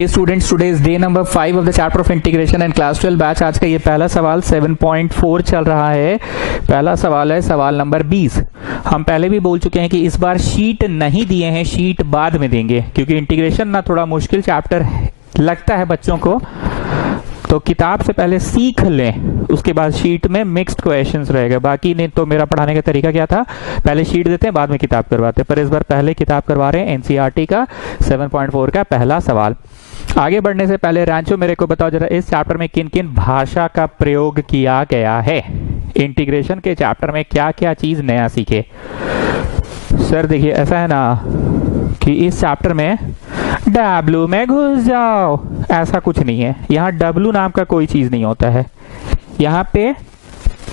Students, today is day number 5 of the chapter of integration and class 12 batch. आज का ये पहला सवाल 7.4 चल रहा है। पहला सवाल है सवाल नंबर 20। हम पहले भी बोल चुके हैं कि इस बार शीट नहीं दिए हैं, शीट बाद में देंगे, क्योंकि इंटीग्रेशन ना थोड़ा मुश्किल चैप्टर लगता है बच्चों को, तो किताब से पहले सीख लें, उसके बाद शीट में मिक्स्ड क्वेश्चंस रहेगा। बाकी नहीं तो मेरा पढ़ाने का तरीका क्या था, पहले शीट देते हैं बाद में किताब करवाते हैं, पर इस बार पहले किताब करवा रहे हैं। एनसीईआरटी का 7.4 का पहला सवाल। आगे बढ़ने से पहले रांचो मेरे को बताओ जरा, इस चैप्टर में किन किन भाषा का प्रयोग किया गया है? इंटीग्रेशन के चैप्टर में क्या क्या चीज नया सीखे? सर देखिए, ऐसा है ना कि इस चैप्टर में डब्लू में घुस जाओ, ऐसा कुछ नहीं है। यहाँ डब्लू नाम का कोई चीज नहीं होता है, यहाँ पे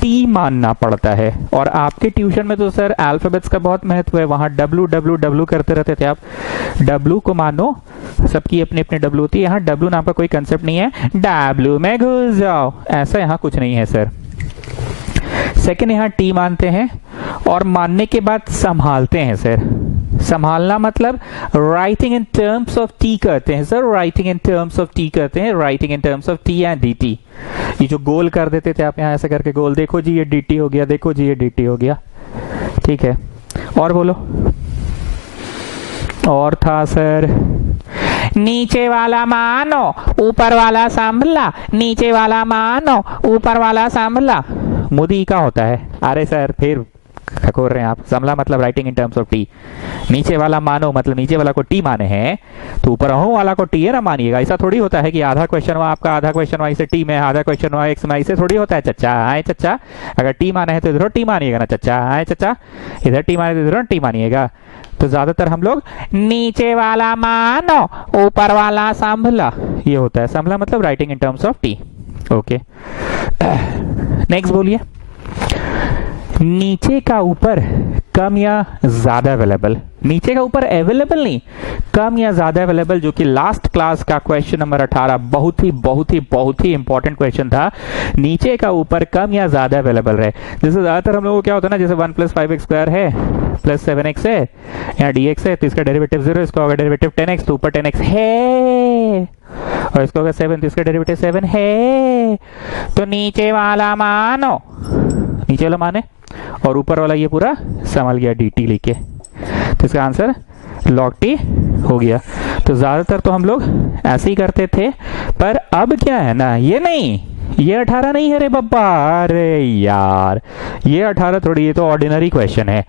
टी मानना पड़ता है। और आपके ट्यूशन में तो सर अल्फाबेट्स का बहुत महत्व है, वहां डब्लू डब्लू डब्लू करते रहते थे आप। डब्लू को मानो, सबकी अपनी अपनी डब्लू होती है, यहाँ डब्लू नाम का कोई कंसेप्ट नहीं है। डब्लू में घुस जाओ, ऐसा यहाँ कुछ नहीं है सर। सेकंड, यहाँ टी मानते हैं और मानने के बाद संभालते हैं सर। संभालना मतलब writing in terms of T करते हैं sir, writing in terms of T करते हैं, writing in terms of T and D T. ये जो गोल कर देते थे आप यहाँ ऐसे करके गोल, देखो जी ये डी टी हो गया, देखो जी ये डी टी हो गया, ठीक है। और बोलो, और था सर नीचे वाला मानो ऊपर वाला संभला, नीचे वाला मानो ऊपर वाला संभला। मोदी का होता है। अरे सर फिर खकोर रहे हैं आप। संभला मतलब writing in terms of T, नीचे वाला मानो मतलब नीचे वाला को टी माने हैं तो ऊपर वाला को टी है ना मानिएगा। ऐसा थोड़ी होता है कि आधा क्वेश्चन आपका आधा क्वेश्चन वाई से टी में, आधा क्वेश्चन वाई एक्स में, ऐसे थोड़ी होता है चच्चा। आए चच्चा, अगर टी माने है तो इधर टी मानिएगा ना चच्चा। आए चच्चा, इधर टी माने तो इधर टी मानिएगा। तो ज्यादातर हम लोग नीचे वाला मानो ऊपर वाला संभला, ये होता है। संभला मतलब writing in terms of T. Okay, next बोलिए। नीचे का ऊपर कम या ज्यादा अवेलेबल? नीचे का ऊपर अवेलेबल नहीं, कम या ज्यादा अवेलेबल, जो कि लास्ट क्लास का क्वेश्चन नंबर 18 बहुत ही इंपॉर्टेंट क्वेश्चन था। नीचे का ऊपर कम या ज्यादा अवेलेबल रहे। जैसे ज्यादातर हम लोगों को क्या होता है ना, जैसे 1 + 5x स्क्वायर है प्लस 7x है, यहाँ dx है तो इसका डेरिवेटिव 0, इसका होगा डेरिवेटिव 10x, तो ऊपर 10x है, और इसका होगा 7 तो इसका डेरिवेटिव 7 है। तो नीचे वाला मानो, नीचे वाला माने और ऊपर वाला ये पूरा संभल गया dt लेके, तो इसका आंसर log t हो गया। तो ज्यादातर तो हम लोग ऐसे ही करते थे, पर अब क्या है ना, ये नहीं, ये 18 नहीं है रे बब्बा। अरे यार ये 18 थोड़ी, ये तो ऑर्डिनरी क्वेश्चन है।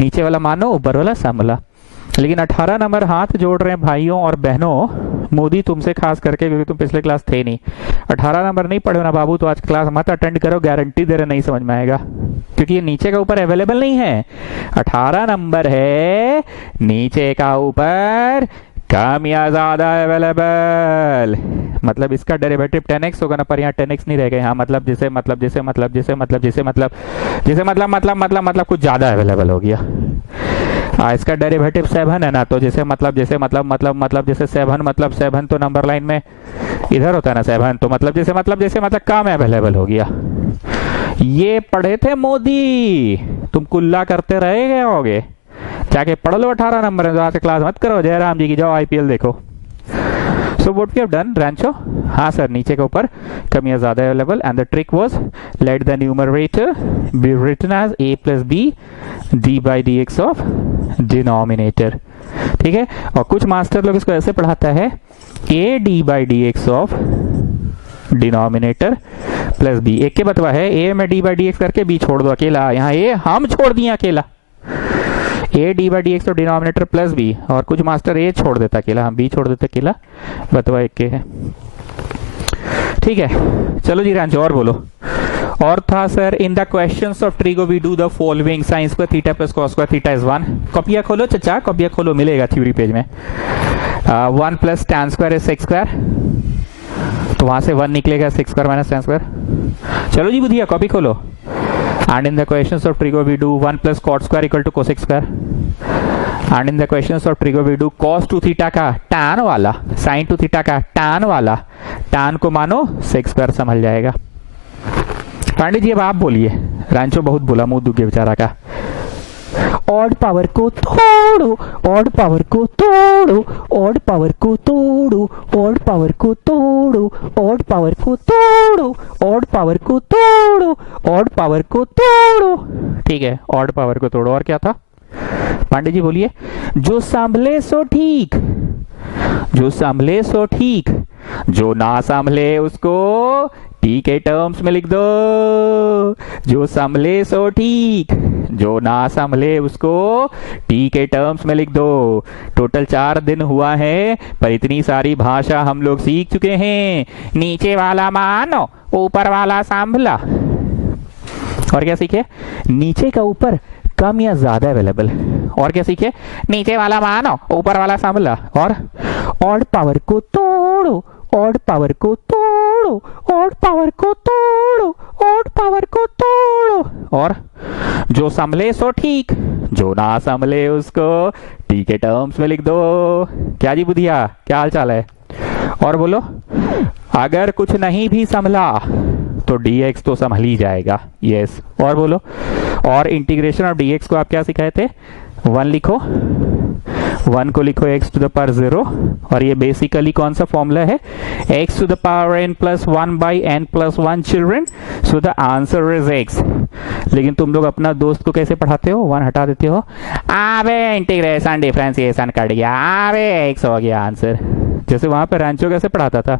नीचे वाला मानो ऊपर वाला संभला। लेकिन 18 नंबर हाथ जोड़ रहे हैं भाइयों और बहनों, मोदी तुमसे खास करके, क्योंकि तुम पिछले क्लास थे नहीं। 18 नंबर नहीं पढ़े ना बाबू तो आज क्लास मत अटेंड करो, गारंटी दे रहे नहीं समझ में आएगा, क्योंकि ये नीचे का ऊपर अवेलेबल नहीं है। 18 नंबर है नीचे का ऊपर कम या ज्यादा अवेलेबल, मतलब इसका डेरिवेटिव 10x होगा ना, पर यहाँ 10x नहीं रहेगा, यहाँ मतलब जैसे मतलब जैसे मतलब जैसे मतलब जैसे मतलब जैसे मतलब कुछ ज्यादा अवेलेबल हो गया। इसका डेरिवेटिव 7 है ना, तो जैसे मतलब जैसे मतलब जैसे 7 मतलब 7 तो नंबर लाइन में इधर होता है ना 7, तो मतलब जैसे मतलब कम अवेलेबल हो गया। ये पढ़े थे मोदी, तुम कुल्ला करते रहे गए होगे, जाके पढ़ लो 18 नंबर में, आज क्लास मत करो। जयराम जी की जाओ आईपीएल देखो। So what we have done, Rancho? हाँ सर, नीचे के ऊपर कम या ज्यादा available, and the trick was let the numerator be written as a + b d/dx of denominator, ठीक है। और कुछ मास्टर लोग इसको ऐसे पढ़ाता है a d/dx of denominator plus b। एक के बतवा है a में d/dx करके b छोड़ दो अकेला, यहाँ a हम छोड़ दिए अकेला, a d/dx तो डिनोमिनेटर प्लस b, और कुछ मास्टर a छोड़ देता अकेला, हम b छोड़ देते अकेला, बतवा एक के है, ठीक है। चलो जी रांचो और बोलो। और था sir, in the questions of trigo we do the following, sin square theta plus cos square theta is 1। कॉपियां खोलो चचा, कॉपियां खोलो, मिलेगा थ्योरी पेज में। 1 + tan square is sec square, तो वहां से 1 निकलेगा, sec स्क्वायर - tan स्क्वायर। चलो जी बुधिया कॉपी खोलो। And in the questions of trigo we do 1 + cot square = cosec square. And in the questions of trigo we do cos 2 theta का tan वाला, sin 2 theta का tan वाला, tan को मानो sec square समझ जाएगा। पांडे जी अब आप बोलिए, रांचो बहुत बोला, मुंह दुख गया बेचारा का। ऑड पावर को तोड़ो, ऑड पावर को तोड़ो। तोड़ो, ऑड पावर को तोड़ो, ऑड पावर को तोड़ो, ऑड पावर को तोड़ो, ऑड पावर को तोड़ो, ऑड पावर को तोड़ो। ठीक है, ऑड पावर को तोड़ो। और क्या था पांडे जी बोलिए? जो संभले सो ठीक, जो संभले सो ठीक, जो ना संभले उसको टी के टर्म्स में लिख दो। जो संभले सो ठीक, जो ना संभले उसको टी के टर्म्स में लिख दो। टोटल 4 दिन हुआ है, पर इतनी सारी भाषा हम लोग सीख चुके हैं। नीचे वाला मानो, ऊपर वाला संभला। और क्या सीखे? नीचे का ऊपर कम या ज्यादा अवेलेबल। और क्या सीखे? नीचे वाला मानो, ऊपर वाला संभला। और ऑड पावर को तोड़ो, ऑड पावर को तोड़ो, ऑड पावर को तोड़ो, ऑड पावर को तोड़ो। और जो संभले सो ठीक, जो ना संभले उसको टी के टर्म्स में लिख दो। क्या जी बुधिया, क्या हाल चाल है? और बोलो, अगर कुछ नहीं भी संभला तो dx तो संभल ही जाएगा। यस। और बोलो, और इंटीग्रेशन ऑफ dx को आप क्या सिखाए थे? 1 लिखो, 1 को लिखो x टू द पावर 0। और ये बेसिकली कौन सा फॉर्मूला है? x to the power n plus 1 by n plus 1 children, so the answer is x। लेकिन तुम लोग अपना दोस्त को कैसे पढ़ाते हो? 1 हटा देते हो, आवे इंटीग्रेशन डिफरेंशिएशन कट गया, आवे x हो गया आंसर। जैसे वहां पर रांचो कैसे पढ़ाता था?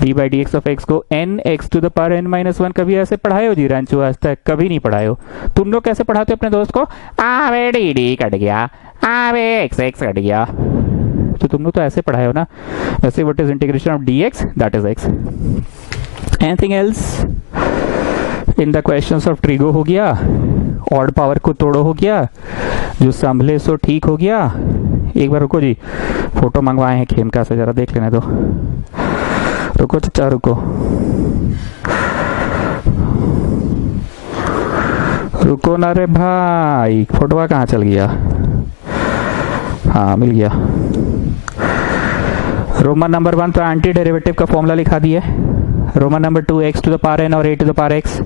D by d x of x को n x to the power n minus 1। कभी ऐसे पढ़ाए हो जी रांचो? आज तक कभी नहीं पढ़ाए हो। तुम लोग कैसे पढ़ाते हो अपने दोस्त को? आवे डी डी कट गया, आवे एक्स एक्स कट गया। तो तुम लोग तो ऐसे पढ़ाए हो ना। वैसे what is integration of D x? That is x. Anything else in the questions of trigo हो गया, ऑड पावर को तोड़ो हो गया, जो संभले सो ठीक हो गया। एक बार रुको जी, फोटो मंगवाए हैं खेमका से, जरा देख लेने दो। रुको चाचा रुको, रुको ना रे भाई, फोटोआ कहाँ चल गया? हाँ मिल गया। रोमन नंबर 1 तो एंटी डेरिवेटिव का फॉर्मूला लिखा दिया। Roman number 2 x to the power n और a to the power x।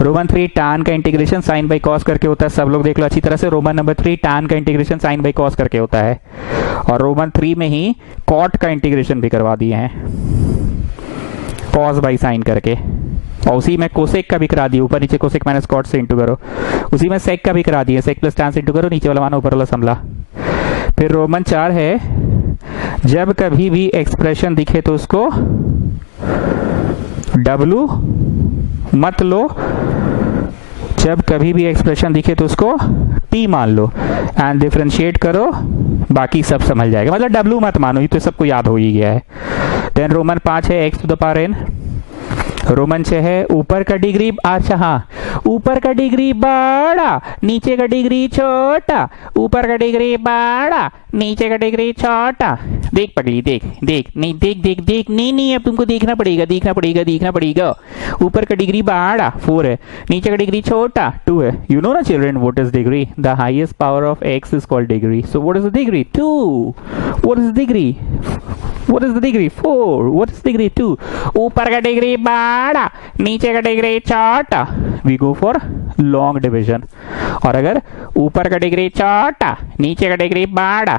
Roman 3 tan का इंटीग्रेशन साइन बाई कॉस करके होता है। सब लोग देख लो अच्छी तरह से। रोमन नंबर 3 tan का इंटीग्रेशन साइन बाई कॉस करके होता है। और रोमन 3 में ही कॉट का इंटीग्रेशन भी करवा दिए हैं, कॉस बाई साइन करके। और उसी में कोसेक का भी करा दिया, ऊपर नीचे कोसेक माइनस कॉट से इंटू करो। उसी में सेक का भी करा दिया, सेक प्लस tan से इंटू करो, नीचे वाला मानो ऊपर वाला संभला। फिर रोमन 4 है, जब कभी भी एक्सप्रेशन दिखे तो उसको W मत लो, जब कभी भी एक्सप्रेशन दिखे तो उसको T मान लो एंड डिफरेंशिएट करो, बाकी सब समझ जाएगा। मतलब W मत मानो, ये तो सबको याद हो ही गया है। देन रोमन 5 है x to the power n। Roman 6 है ऊपर का डिग्री, अच्छा हाँ, ऊपर का डिग्री बड़ा, नीचे का डिग्री छोटा, ऊपर का डिग्री बड़ा, नीचे का डिग्री छोटा। देख पगली, देख देख नहीं, देख देख देख नहीं नहीं, अब तुमको देखना पड़ेगा, देखना पड़ेगा, देखना पड़ेगा। ऊपर का डिग्री बड़ा 4 है, नीचे का डिग्री छोटा 2 है। यू नो ना children what is degree? The highest power of x is called degree. So what is the degree? 2। What is the degree? What is the degree? 4. What is degree? 2. ऊपर का degree बड़ा, नीचे का degree छोटा। We go for long division। और अगर ऊपर का डिग्री छोटा, नीचे का डिग्री बड़ा,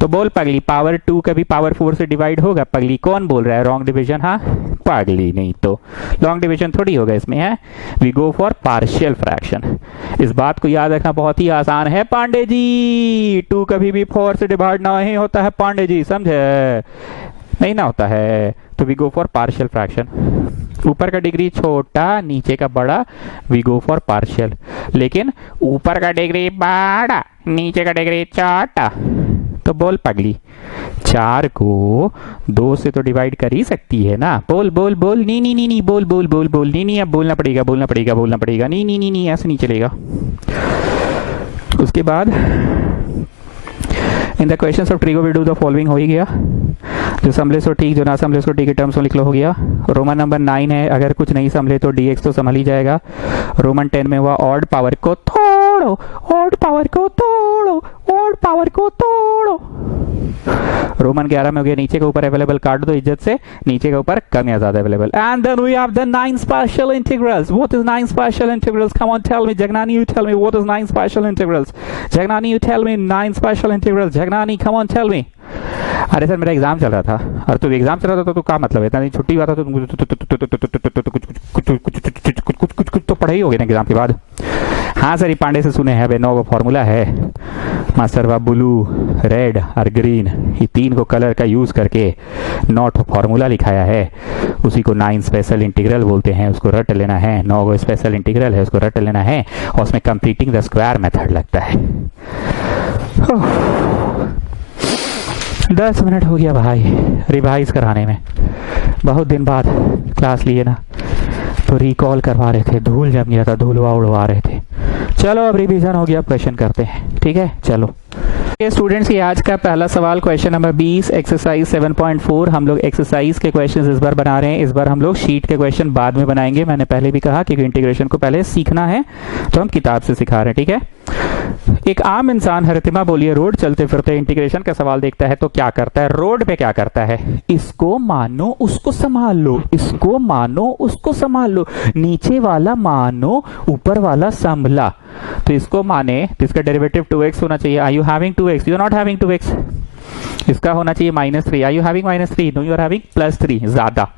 तो बोल पगली, पावर 2 कभी पावर 4 से डिवाइड होगा? पगली कौन बोल रहा है? Wrong division. हाँ पगली, नहीं तो लॉन्ग डिविजन थोड़ी होगा इसमें है। We go for partial fraction. इस बात को याद रखना बहुत ही आसान है पांडे जी। 2 कभी भी 4 से डिवाइड नहीं होता है पांडे जी, समझे? नहीं ना होता है। तो we go for partial fraction. ऊपर का डिग्री छोटा, नीचे का बड़ा, वी गो फॉर पार्शियल। लेकिन ऊपर का डिग्री बड़ा, नीचे का डिग्री छोटा, तो बोल पगली 4 को 2 से तो डिवाइड कर ही सकती है ना। बोल बोल बोल, नहीं नहीं नहीं, बोल बोल बोल बोल, नहीं नहीं, अब बोलना पड़ेगा, बोलना पड़ेगा, बोलना पड़ेगा, नहीं नहीं नहीं, ऐसे नहीं चलेगा। उसके बाद in the questions of trigo we do the following हो ही गया। जो संभले सो ठीक, जो ना संभले सो ठीक के टर्म्स में लिख लो, हो गया। रोमन नंबर 9 है, अगर कुछ नहीं संभले तो dx तो संभल ही जाएगा। रोमन 10 में हुआ ऑड पावर को तोड़ो, ऑड पावर को तोड़ो, ऑड पावर को तोड़ो। रोमन 11 में हो गया, नीचे के ऊपर अवेलेबल काट दो इज्जत से, नीचे के ऊपर कम या ज्यादा available. And then we have the 9 special integrals. What is 9 special integrals? Come on tell me Jagnani, you tell me what is 9 special integrals. Jagnani, you tell me 9 special integrals. Jagnani, come on tell me. अरे sir मेरा exam चल रहा था। और तो exam चल रहा था तो क्या मतलब है, इतना छुट्टी हुआ था तो कुछ तो पढ़े ही होगे ना एग्जाम के बाद। हाँ सर, ये पांडे से सुने हैं, 9 फॉर्मूला है मास्टर बा, ब्लू, रेड और ग्रीन, ये 3 को कलर का यूज करके 9 फॉर्मूला लिखाया है, उसी को 9 स्पेशल इंटीग्रल बोलते हैं, उसको रट लेना है। 9 स्पेशल इंटीग्रल है, उसको रट लेना है और उसमें कंप्लीटिंग द स्क्वायर मेथड लगता है। 10 मिनट हो गया भाई रिवाइज कराने में, बहुत दिन बाद क्लास लिए ना तो रिकॉल करवा रहे थे, धूल जम गया था, धूलवा उड़वा रहे थे। चलो अब रिवीजन हो गया, क्वेश्चन करते हैं, ठीक है। चलो स्टूडेंट्स, ये आज का पहला सवाल क्वेश्चन नंबर 20 एक्सरसाइज 7.4। हम लोग एक्सरसाइज के क्वेश्चंस इस बार बना रहे हैं। इस बार हम लोग शीट के क्वेश्चन बाद में बनाएंगे। मैंने पहले भी कहा कि इंटीग्रेशन को पहले सीखना है तो हम किताब से सिखा रहे हैं, ठीक है। एक आम इंसान, हरितिमा बोलिए, रोड चलते फिरते इंटीग्रेशन का सवाल देखता है तो क्या करता है? रोड पे क्या करता है? इसको मानो उसको संभाल लो, इसको मानो उसको संभाल लो, नीचे वाला मानो ऊपर वाला संभला। तो इसको माने तो इसका डेरिवेटिव 2x होना चाहिए। Are you having 2x? You are not having 2x। इसका होना चाहिए -3। Are you having -3? No, you are having +3, ज्यादा।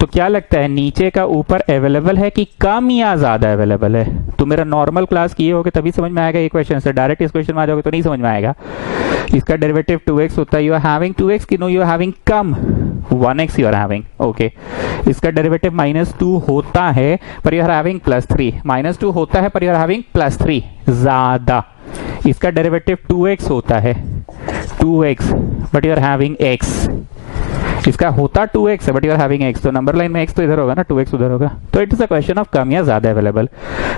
तो क्या लगता है, नीचे का ऊपर अवेलेबल है कि कम या ज्यादा अवेलेबल है? तो मेरा नॉर्मल क्लास किए होगे तभी समझ में आएगा ये क्वेश्चन से, डायरेक्ट इस क्वेश्चन में आ जाओगे तो नहीं समझ में आएगा। इसका डेरिवेटिव 2x होता है, यू आर हैविंग 2x कि नो यू आर हैविंग कम? 1x you are having, okay. इसका डेरिवेटिव -2 होता है पर यू आर हैविंग +3, -2 होता है पर यू आर हैविंग +3, ज्यादा। इसका डेरिवेटिव 2x होता है, 2x but you are having x। इसका होता 2x है but you are having x, तो नंबर लाइन में x तो इधर होगा ना, 2x उधर होगा। तो it is a question of कम या ज्यादा अवेलेबल।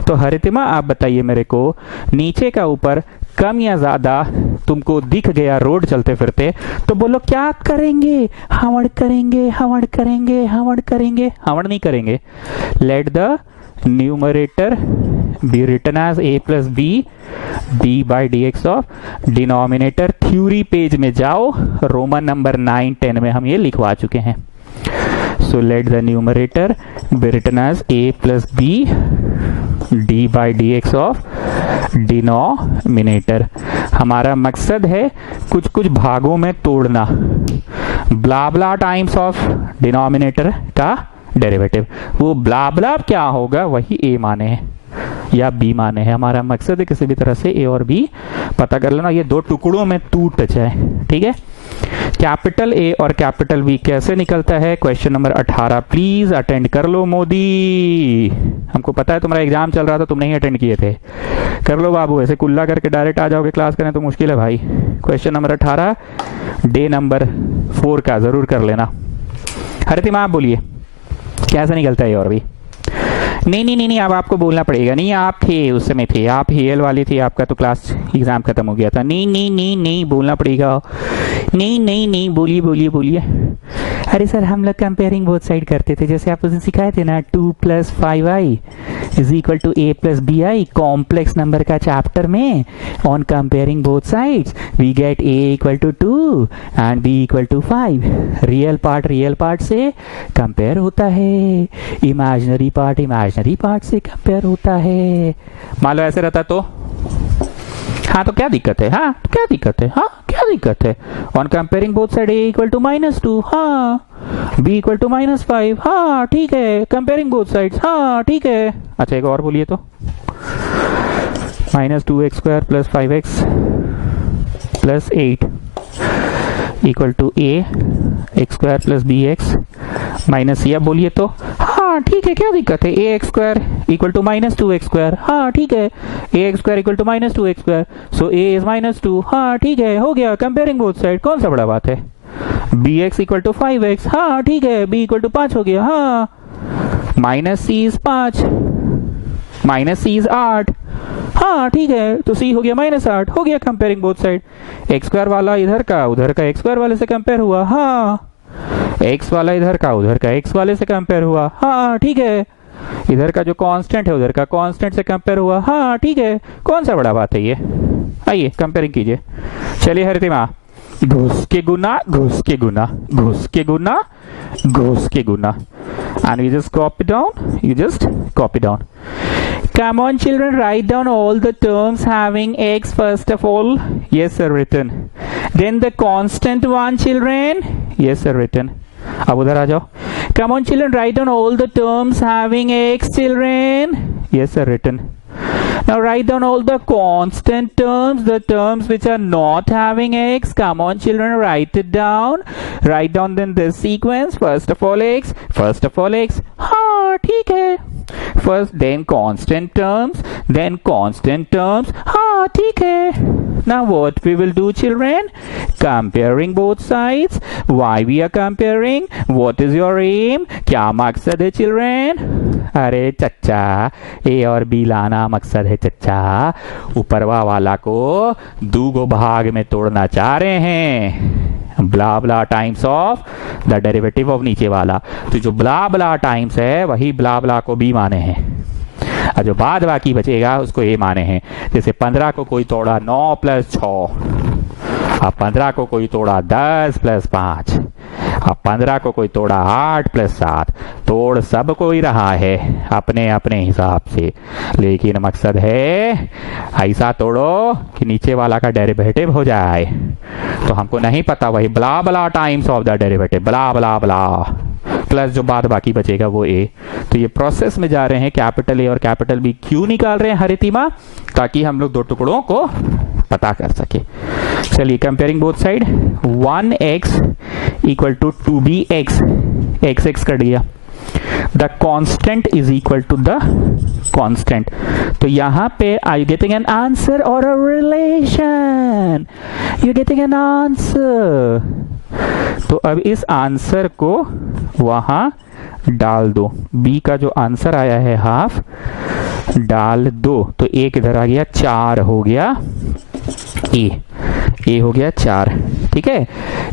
तो हरितिमा आप बताइए मेरे को, नीचे का ऊपर कम या ज्यादा तुमको दिख गया रोड चलते फिरते, तो बोलो क्या करेंगे? हवड़ करेंगे, हवड़ करेंगे, हवड़ करेंगे, हवड़ नहीं करेंगे। Late the numerator be written as a plus b d by dx of denominator. Theory page में जाओ, रोमन नंबर 9, 10 में हम ये लिखवा चुके हैं। So let the numerator be written as a plus b d by dx of denominator. हमारा मकसद है कुछ कुछ भागों में तोड़ना, ब्ला ब्ला टाइम्स ऑफ डिनोमिनेटर का डेरिवेटिव। वो ब्ला ब्ला क्या होगा, वही a माने है या b माने है। हमारा मकसद है किसी भी तरह से a और b पता कर लेना, ये 2 टुकड़ों में टूट जाए, ठीक है। कैपिटल A और कैपिटल B कैसे निकलता है? क्वेश्चन नंबर 18 प्लीज अटेंड कर लो मोदी। हमको पता है तुम्हारा एग्जाम चल रहा था, तुम नहीं अटेंड किए थे, कर लो बाबू। ऐसे कुल्ला करके डायरेक्ट आ जाओगे क्लास करने तो मुश्किल है भाई। क्वेश्चन नंबर 18 डे नंबर 4 का जरूर कर लेना। हरितिमा आप बोलिए कैसे निकलता है और भी? नहीं, अब आपको बोलना पड़ेगा। नहीं, आप थे उस समय, थे आप, हेल वाली थी, आपका तो क्लास एग्जाम खत्म हो गया था। नहीं बोलना पड़ेगा। नहीं, बोलिए। अरे सर हम लोग कंपेयरिंग बोथ साइड करते थे, जैसे आप उस दिन सिखाए थे ना, 2 + 5i is equal to a + bi, complex number का चैप्टर में। On comparing both sides we get a equal to 2 and b equal to 5। Real part से कंपेयर होता है, इमेजिनरी पार्ट से कंपेयर होता है। मान लो ऐसे रहता तो हाँ, तो क्या दिक्कत है? क्या दिक्कत है? On comparing both side a equal to -2, हाँ, b इक्वल टू -5, हाँ ठीक है। कंपेयरिंग बोथ साइड्स, हाँ ठीक है। अच्छा एक और बोलिए तो, -2x² + 5x + 8 equal to a x² + bx - c। अब बोलिए तो, हाँ ठीक है, क्या दिक्कत है? ax² इक्वल टू -2x², हाँ ठीक है। ax² equal to -2x², so a is -2, हाँ ठीक है, हो गया। कंपेयरिंग बोथ साइड, कौन सा बड़ा बात है? bx इक्वल टू 5x, हाँ ठीक है, b इक्वल टू 5 हो गया, हाँ। -c इज 5, -c इज 8, हाँ ठीक है, तो c हो गया -8, हो गया कंपेयरिंग बोथ साइड। x² वाला इधर का उधर का x² वाले से कंपेयर हुआ, हाँ। x वाला इधर का उधर का x वाले से कंपेयर हुआ, हाँ ठीक है। इधर का जो कांस्टेंट है उधर का कांस्टेंट से कंपेयर हुआ, हाँ ठीक है। कौन सा बड़ा बात है ये? आइए कंपेयरिंग कीजिए। चलिए हरितिमा, घुस के गुना, घुस के गुना, घुस के गुना, घुस के गुना, and you just copy down, Come on children, write down all the terms having x first of all. Yes sir, written. Then the constant one children. Yes sir, written. अब उधर आ जाओ. Come on children, write down all the terms having x children. Yes sir, written. Now write down all the constant terms, the terms which are not having x. Come on children, write it down. Write down then this sequence. First of all x, first of all x. हाँ ठीक है. First then constant terms, then constant terms. हाँ ठीक है. Now what we will do children? Comparing both sides. Why we are comparing? What is your aim? क्या मकसद है children? अरे चच्चा, ए और बी लाना मकसद है चच्चा. ऊपरवा वाला को दो भाग में तोड़ना चाह रहे हैं. Blah blah times of the derivative of नीचे वाला. तो जो ब्ला ब्ला टाइम्स है वही ब्ला ब्ला को बी माने हैं और जो बाद बाकी बचेगा उसको ए माने हैं. जैसे 15 को कोई तोड़ा 9 प्लस 6, अब 15 को कोई तोड़ा 10 प्लस 5, अब 15 को कोई तोड़ा 8 प्लस 7. तोड़ सब कोई रहा है अपने अपने हिसाब से, लेकिन मकसद है ऐसा तोड़ो कि नीचे वाला का डेरिवेटिव हो जाए. तो हमको नहीं पता, वही blah blah times of the derivative, blah blah blah plus जो बाद बाकी बचेगा वो ए. तो ये प्रोसेस में जा रहे हैं. कैपिटल ए और कैपिटल बी क्यों निकाल रहे हैं हरितिमा? ताकि हम लोग दो टुकड़ों को पता कर सके. चलिए comparing both side. 1x equal to 2bx, x x cut गया. The constant is equal to the constant. तो यहां पे are you getting an answer और a relation? You getting an answer. तो अब इस आंसर को वहां डाल दो. बी का जो आंसर आया है हाफ डाल दो. तो ए किधर आ गया? 4 हो गया. ए हो गया 4. ठीक है,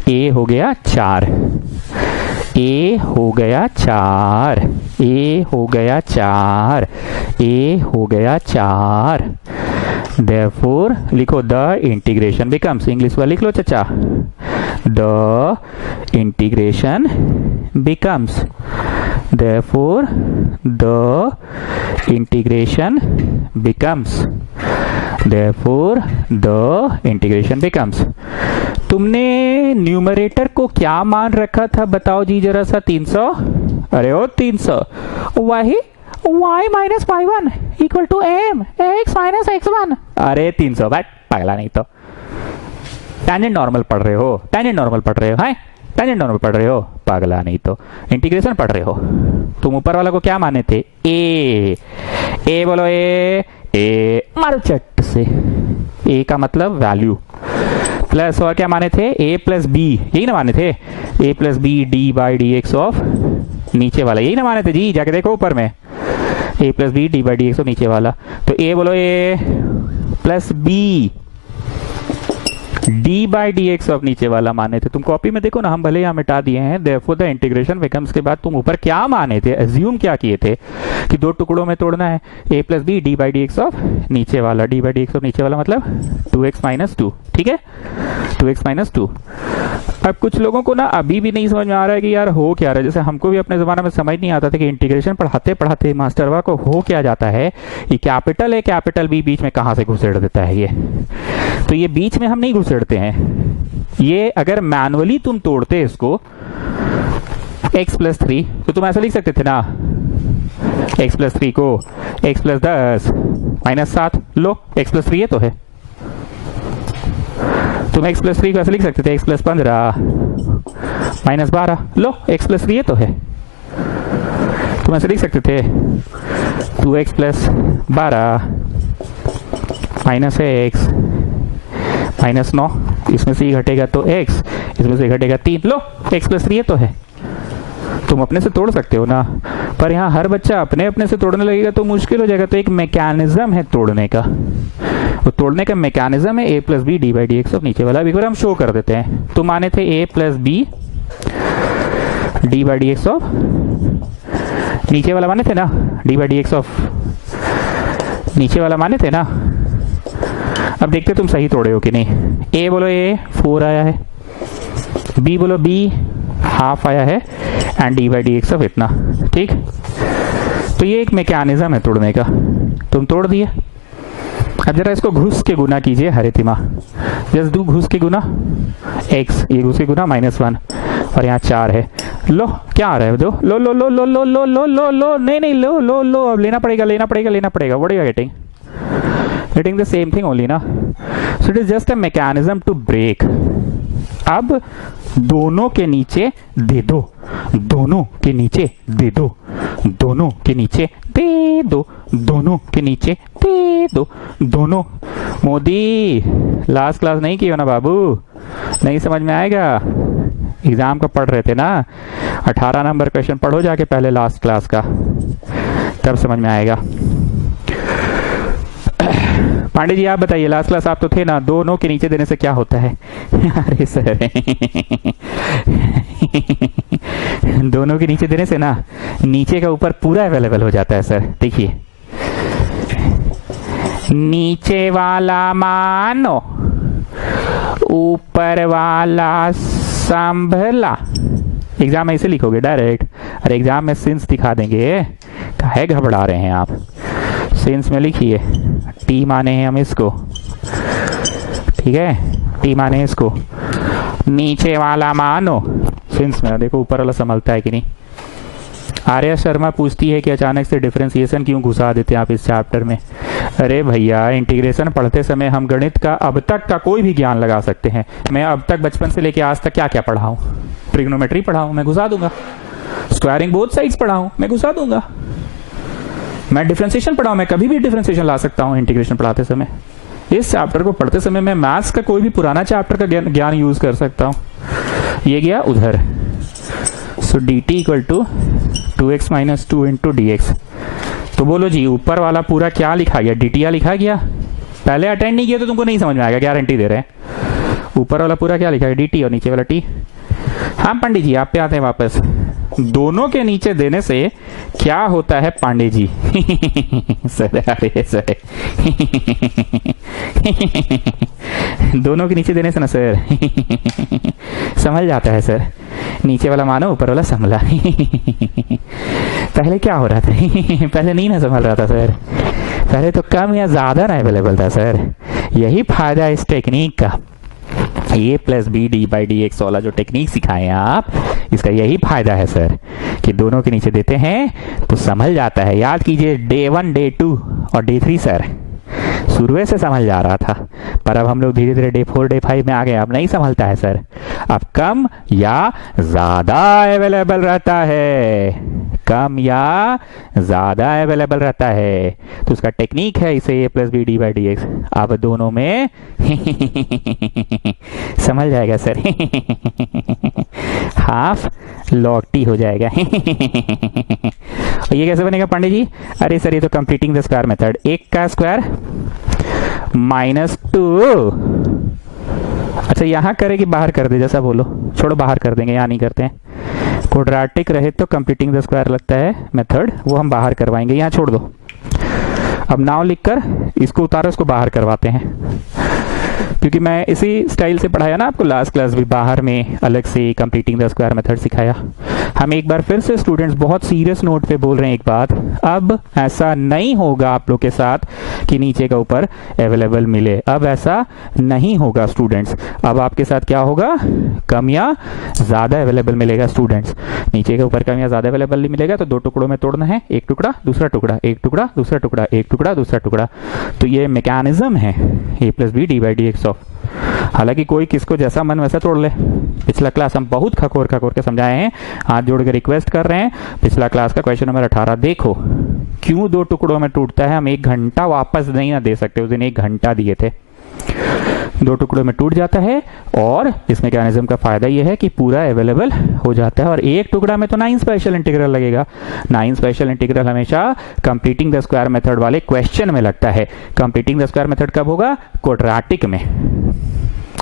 ए हो गया 4, ए हो गया 4, ए हो गया 4, ए हो गया 4. Therefore लिखो द इंटीग्रेशन बिकम्स. इंग्लिश वाला लिख लो चचा. The integration becomes. Therefore the integration becomes. Therefore the integration becomes. तुमने न्यूमरेटर को क्या मान रखा था बताओ जी जरा सा? 300. अरे ओ 300. वही y minus y1 equal to m x minus x1. अरे 300 बैठ पगला नहीं तो. टेंजेंट नॉर्मल पढ़ रहे हो, टेंजेंट नॉर्मल पढ़ रहे हो. है टेंजेंट नॉर्मल पढ़ रहे हो, पागला नहीं तो. इंटीग्रेशन पढ़ रहे हो. तुम ऊपर वाला को क्या माने थे? ए बोलो. ए मारो चट से. ए का मतलब वैल्यू प्लस और क्या माने थे? ए प्लस बी, यही ना माने थे? A plus b d by d x of नीचे वाला, यही ना माने थे जी? जाके देखो ऊपर में. A plus b d by d x of नीचे वाला. तो ए बोलो a plus b d by d x of नीचे वाला माने थे. तुम कॉपी में देखो ना, हम भले यहाँ मिटा दिए हैं. देयरफॉर द इंटीग्रेशन बिकम्स के बाद तुम ऊपर क्या माने थे? अज्यूम क्या किए थे कि दो टुकड़ों में तोड़ना है. A plus b d by d x of नीचे वाला, d by d x of नीचे वाला मतलब 2x माइनस 2. ठीक है, 2x माइनस 2. अब कुछ लोगों को ना अभी भी नहीं समझ में आ रहा है कि यार हो क्या रहा है. जैसे हमको भी अपने जमाने में समझ नहीं आता था कि इंटीग्रेशन पढ़ाते पढ़ाते मास्टरवा को हो क्या जाता है. ये कैपिटल है, कैपिटल बी बीच में कहां से घुसेड़ देता है ये. तो ये बीच में हम नहीं घुसेड़ते हैं. ये अगर मैनुअली तुम तोड़ते इसको x प्लस 3 तो तुम ऐसा लिख सकते थे ना. x प्लस 3 को x प्लस 10 माइनस 7. लो x प्लस 3 ये तो है. तुम x प्लस 3 को ऐसे लिख सकते थे x प्लस 15 माइनस 12. लो x प्लस 3 ये तो है. तुम ऐसे लिख सकते थे 2x plus 12 minus x minus 9. इसमें से ही घटेगा तो x, इसमें से घटेगा 3. लो x प्लस 3 ये तो है. तुम अपने से तोड़ सकते हो ना, पर यहाँ हर बच्चा अपने अपने से तोड़ने लगेगा तो मुश्किल हो जाएगा. तो एक मैकेनिज्म है तोड़ने का, वो तोड़ने का मैकेनिज्म है a plus b d by d x of नीचे वाला. एक बार हम शो कर देते हैं. तो माने थे a plus b d by d x of नीचे वाला माने थे ना, d by d x of नीचे वाला माने थे ना. अब देखते तुम सही तोड़े हो कि नहीं. ए बोलो ए 4 आया है, बी बोलो बी हाफ आया है, and D by d x of इतना. ठीक, तो ये एक मैकेनिज्म है तोड़ने का. तुम तोड़ दिए। अब जरा इसको घुस के गुना कीजिए हरितिमा, जस्ट डू घुस के गुना x, ये घुस के गुना -1 और यहाँ 4 है। लो क्या आ रहा है, दो लो लो लो लो लो लो लो लो लो, नहीं नहीं लो लो लो, अब लेना पड़ेगा लेना पड़ेगा लेना पड़ेगा। What you are getting the same thing only ना, so it is just a mechanism to break। अब दोनों के नीचे दे दो, दोनों के नीचे दे दो, दोनों के नीचे दे दो, दोनों के नीचे दे दो, दोनों। मोदी लास्ट क्लास नहीं किया ना बाबू, नहीं समझ में आएगा। एग्जाम का पढ़ रहे थे ना, 18 नंबर क्वेश्चन पढ़ो जाके पहले लास्ट क्लास का, तब समझ में आएगा। पांडे जी आप बताइए, लास्ट क्लास आप तो थे ना, दोनों के नीचे देने से क्या होता है? अरे सर दोनों के नीचे देने से ना नीचे का ऊपर पूरा अवेलेबल हो जाता है सर। देखिए नीचे वाला मानो ऊपर वाला संभला। एग्जाम में ऐसे लिखोगे डायरेक्ट, अरे एग्जाम में सिंस दिखा देंगे, काहे घबरा रहे हैं आप। सिंस में लिखिए, टी माने हैं हम इसको, ठीक है, टी माने हैं इसको, नीचे वाला मानो सिंस में। देखो ऊपर वाला संभलता है कि नहीं। आर्या शर्मा पूछती है कि अचानक से डिफरेंशिएशन क्यों घुसा देते हैं आप इस चैप्टर में। अरे भैया इंटीग्रेशन पढ़ते समय हम गणित का अब तक का कोई भी ज्ञान लगा सकते हैं। मैं अब तक बचपन से लेके आज तक क्या क्या पढ़ा हूँ, ट्रिग्नोमेट्री पढ़ा हूँ, मैं घुसा दूंगा। स्क्वायरिंग बोथ साइड्स पढ़ा हूँ, मैं घुसा दूंगा। मैं डिफरेंशिएशन पढ़ा हूँ, मैं कभी भी डिफरेंशिएशन ला सकता हूँ इंटीग्रेशन पढ़ाते समय। इस चैप्टर को पढ़ते समय मैं मैथ्स का कोई भी पुराना चैप्टर का ज्ञान यूज कर सकता हूँ। ये गया उधर, so dt equal to 2x minus 2 into dx। तो बोलो जी ऊपर वाला पूरा क्या लिखा गया, dt लिखा गया। पहले अटेंड नहीं किया तो तुमको नहीं समझ में आएगा, गारंटी दे रहे हैं। ऊपर वाला पूरा क्या लिखा है, dt, और नीचे वाला t। हाँ पंडित जी आप पे आते हैं वापस। दोनों के नीचे देने से क्या होता है पांडे जी? सर अरे सर दोनों के नीचे देने से ना सर समझ जाता है सर, नीचे वाला मानो ऊपर वाला संभला। पहले क्या हो रहा था पहले नहीं ना संभल रहा था सर, पहले तो कम या ज्यादा ना अवेलेबल था सर। यही फायदा है इस टेक्निक का, a plus b d by d x वाला जो टेक्निक सिखाए हैं आप, इसका यही फायदा है सर कि दोनों के नीचे देते हैं तो समझ जाता है। याद कीजिए डे 1 डे 2 और डे 3 सर शुरू से समझ जा रहा था, पर अब हम लोग धीरे धीरे डे 4 डे 5 में आ गए, अब नहीं संभलता है सर, अब कम या ज्यादा अवेलेबल रहता है, कम या ज्यादा अवेलेबल रहता है। तो उसका टेक्निक है इसे a plus b d by d x. अब दोनों में समझ जाएगा सर हाफ log t हो जाएगा। और ये कैसे बनेगा पांडे जी? अरे सर ये तो कंप्लीटिंग द स्क्वायर मेथड, 1 का स्क्वायर -2। अच्छा यहाँ करे कि बाहर कर दे, जैसा बोलो, छोड़ो बाहर कर देंगे, यहाँ नहीं करते हैं। क्वाड्रेटिक रहे तो कंप्लीटिंग द स्क्वायर लगता है मेथड, वो हम बाहर करवाएंगे, यहाँ छोड़ दो। अब नाव लिखकर इसको उतारो, इसको बाहर करवाते हैं, क्योंकि मैं इसी स्टाइल से पढ़ाया ना आपको लास्ट क्लास भी, बाहर में अलग से कंप्लीटिंग द स्क्वायर मेथड सिखाया। हम एक बार फिर से स्टूडेंट्स बहुत सीरियस नोट पे बोल रहे हैं एक बात, अब ऐसा नहीं होगा आप लोग के साथ कि नीचे का ऊपर अवेलेबल मिले, अब ऐसा नहीं होगा स्टूडेंट्स। अब आपके साथ क्या होगा, कम या ज्यादा अवेलेबल मिलेगा स्टूडेंट्स। नीचे के ऊपर कम या ज्यादा अवेलेबल नहीं मिलेगा तो 2 टुकड़ों में तोड़ना है, एक टुकड़ा दूसरा टुकड़ा, एक टुकड़ा दूसरा टुकड़ा, एक टुकड़ा दूसरा टुकड़ा। तो ये मैकेनिज्म है a plus b d by d x of. हालांकि कोई किसको जैसा मन वैसा तोड़ ले, पिछला क्लास हम बहुत खकोर खकोर के समझाए हैं, हाथ जोड़ के रिक्वेस्ट कर रहे हैं, पिछला क्लास का क्वेश्चन नंबर 18 देखो। क्यों 2 टुकड़ों में टूटता है, हम 1 घंटा वापस नहीं ना दे सकते, उस दिन 1 घंटा दिए थे, 2 टुकड़ों में टूट जाता है। और इस मैकेनिज्म का फायदा यह है कि पूरा अवेलेबल हो जाता है। और एक टुकड़ा में तो 9 स्पेशल इंटीग्रल लगेगा, 9 स्पेशल इंटीग्रल हमेशा कंप्लीटिंग द स्क्वायर मेथड वाले क्वेश्चन में लगता है। कंप्लीटिंग द स्क्वायर मेथड कब होगा, क्वाड्रेटिक में,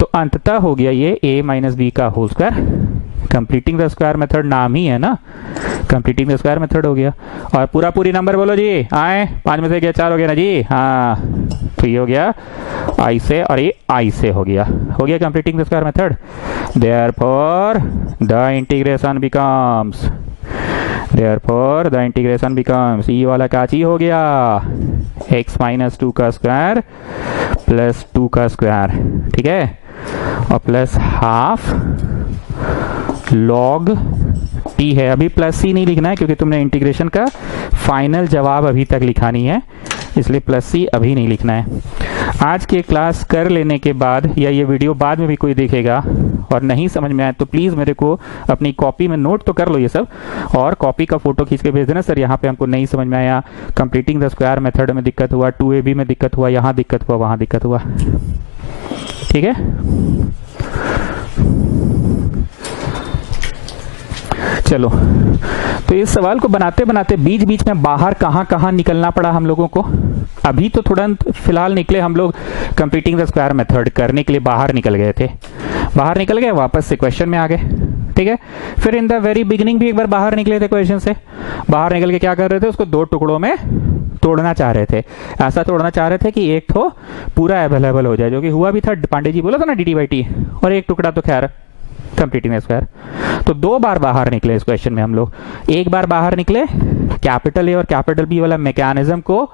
तो अंततः हो गया ये a माइनस बी का whole square. Completing the square method नाम ही है ना, कंप्लीटिंग द स्क्वायर मेथड हो गया। और पूरा पूरी नंबर बोलो जी, आए 5 में से क्या 4 हो गया ना जी, हाँ तो ये हो गया आई से और ये आई से हो गया completing the square method. Therefore the integration becomes ये वाला क्या चीज हो गया, x माइनस 2 का स्क्वायर प्लस 2 का स्क्वायर, ठीक है, और प्लस हाफ लॉग टी है। अभी प्लस सी नहीं लिखना है क्योंकि तुमने इंटीग्रेशन का फाइनल जवाब अभी तक लिखा नहीं है, इसलिए प्लस सी अभी नहीं लिखना है। आज के क्लास कर लेने के बाद या ये वीडियो बाद में भी कोई देखेगा और नहीं समझ में आए तो प्लीज़ मेरे को अपनी कॉपी में नोट तो कर लो ये सब, और कॉपी का फोटो खींच के भेज देना, सर यहाँ पे हमको नहीं समझ में आया, कंप्लीटिंग द स्क्वायर मेथड में दिक्कत हुआ, 2ab में दिक्कत हुआ, यहाँ दिक्कत हुआ, वहाँ दिक्कत हुआ, ठीक है। चलो, तो इस सवाल को बनाते बनाते बीच बीच में बाहर कहाँ कहाँ निकलना पड़ा हम लोगों को। अभी तो तुरंत फिलहाल निकले हम लोग कंप्लीटिंग द स्क्वायर मेथड करने के लिए, बाहर निकल गए थे, बाहर निकल गए वापस से क्वेश्चन में आ गए, ठीक है। फिर इन द वेरी बिगिनिंग भी एक बार बाहर निकले थे क्वेश्चन से, बाहर निकल के क्या कर रहे थे, उसको 2 टुकड़ों में तोड़ना चाह रहे थे। ऐसा तोड़ना चाह रहे थे कि एक तो पूरा अवेलेबल हो जाए, जो कि हुआ भी था, पांडे जी बोला था ना dt/t, और एक टुकड़ा तो खैर कंप्लीटिंग स्क्वायर। तो 2 बार बाहर निकले इस क्वेश्चन में हम लोग। एक बार बाहर निकले कैपिटल ए और कैपिटल बी वाला मैकेनिज्म को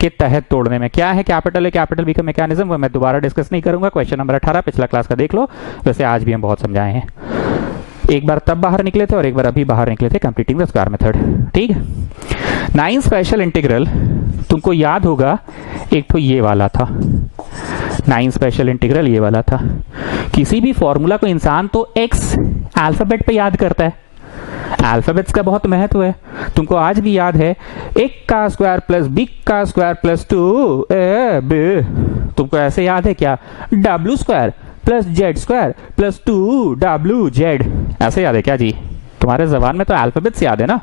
के तहत तोड़ने में। क्या है कैपिटल ए कैपिटल बी का मैकेनिज्म, वो मैं दोबारा डिस्कस नहीं करूंगा, क्वेश्चन नंबर 18 पिछला क्लास का देख लो, वैसे आज भी हम बहुत समझाए हैं। एक बार तब बाहर निकले थे और एक बार अभी बाहर निकले थे कंप्लीटिंग द स्क्वायर मेथड, ठीक। 9 स्पेशल इंटीग्रल तुमको याद होगा, एक तो ये वाला था 9 स्पेशल इंटीग्रल, ये वाला था। किसी भी फॉर्मूला को इंसान तो एक्स अल्फाबेट पे याद करता है, अल्फाबेट्स का बहुत महत्व है, तुमको आज भी याद है, एक का स्क्वायर प्लस बी का स्क्वायर प्लस 2ab, तुमको ऐसे याद है क्या, W square plus Z square plus 2wz, ऐसे याद है क्या जी, तुम्हारे जबान में तो अल्फाबेट्स याद है ना।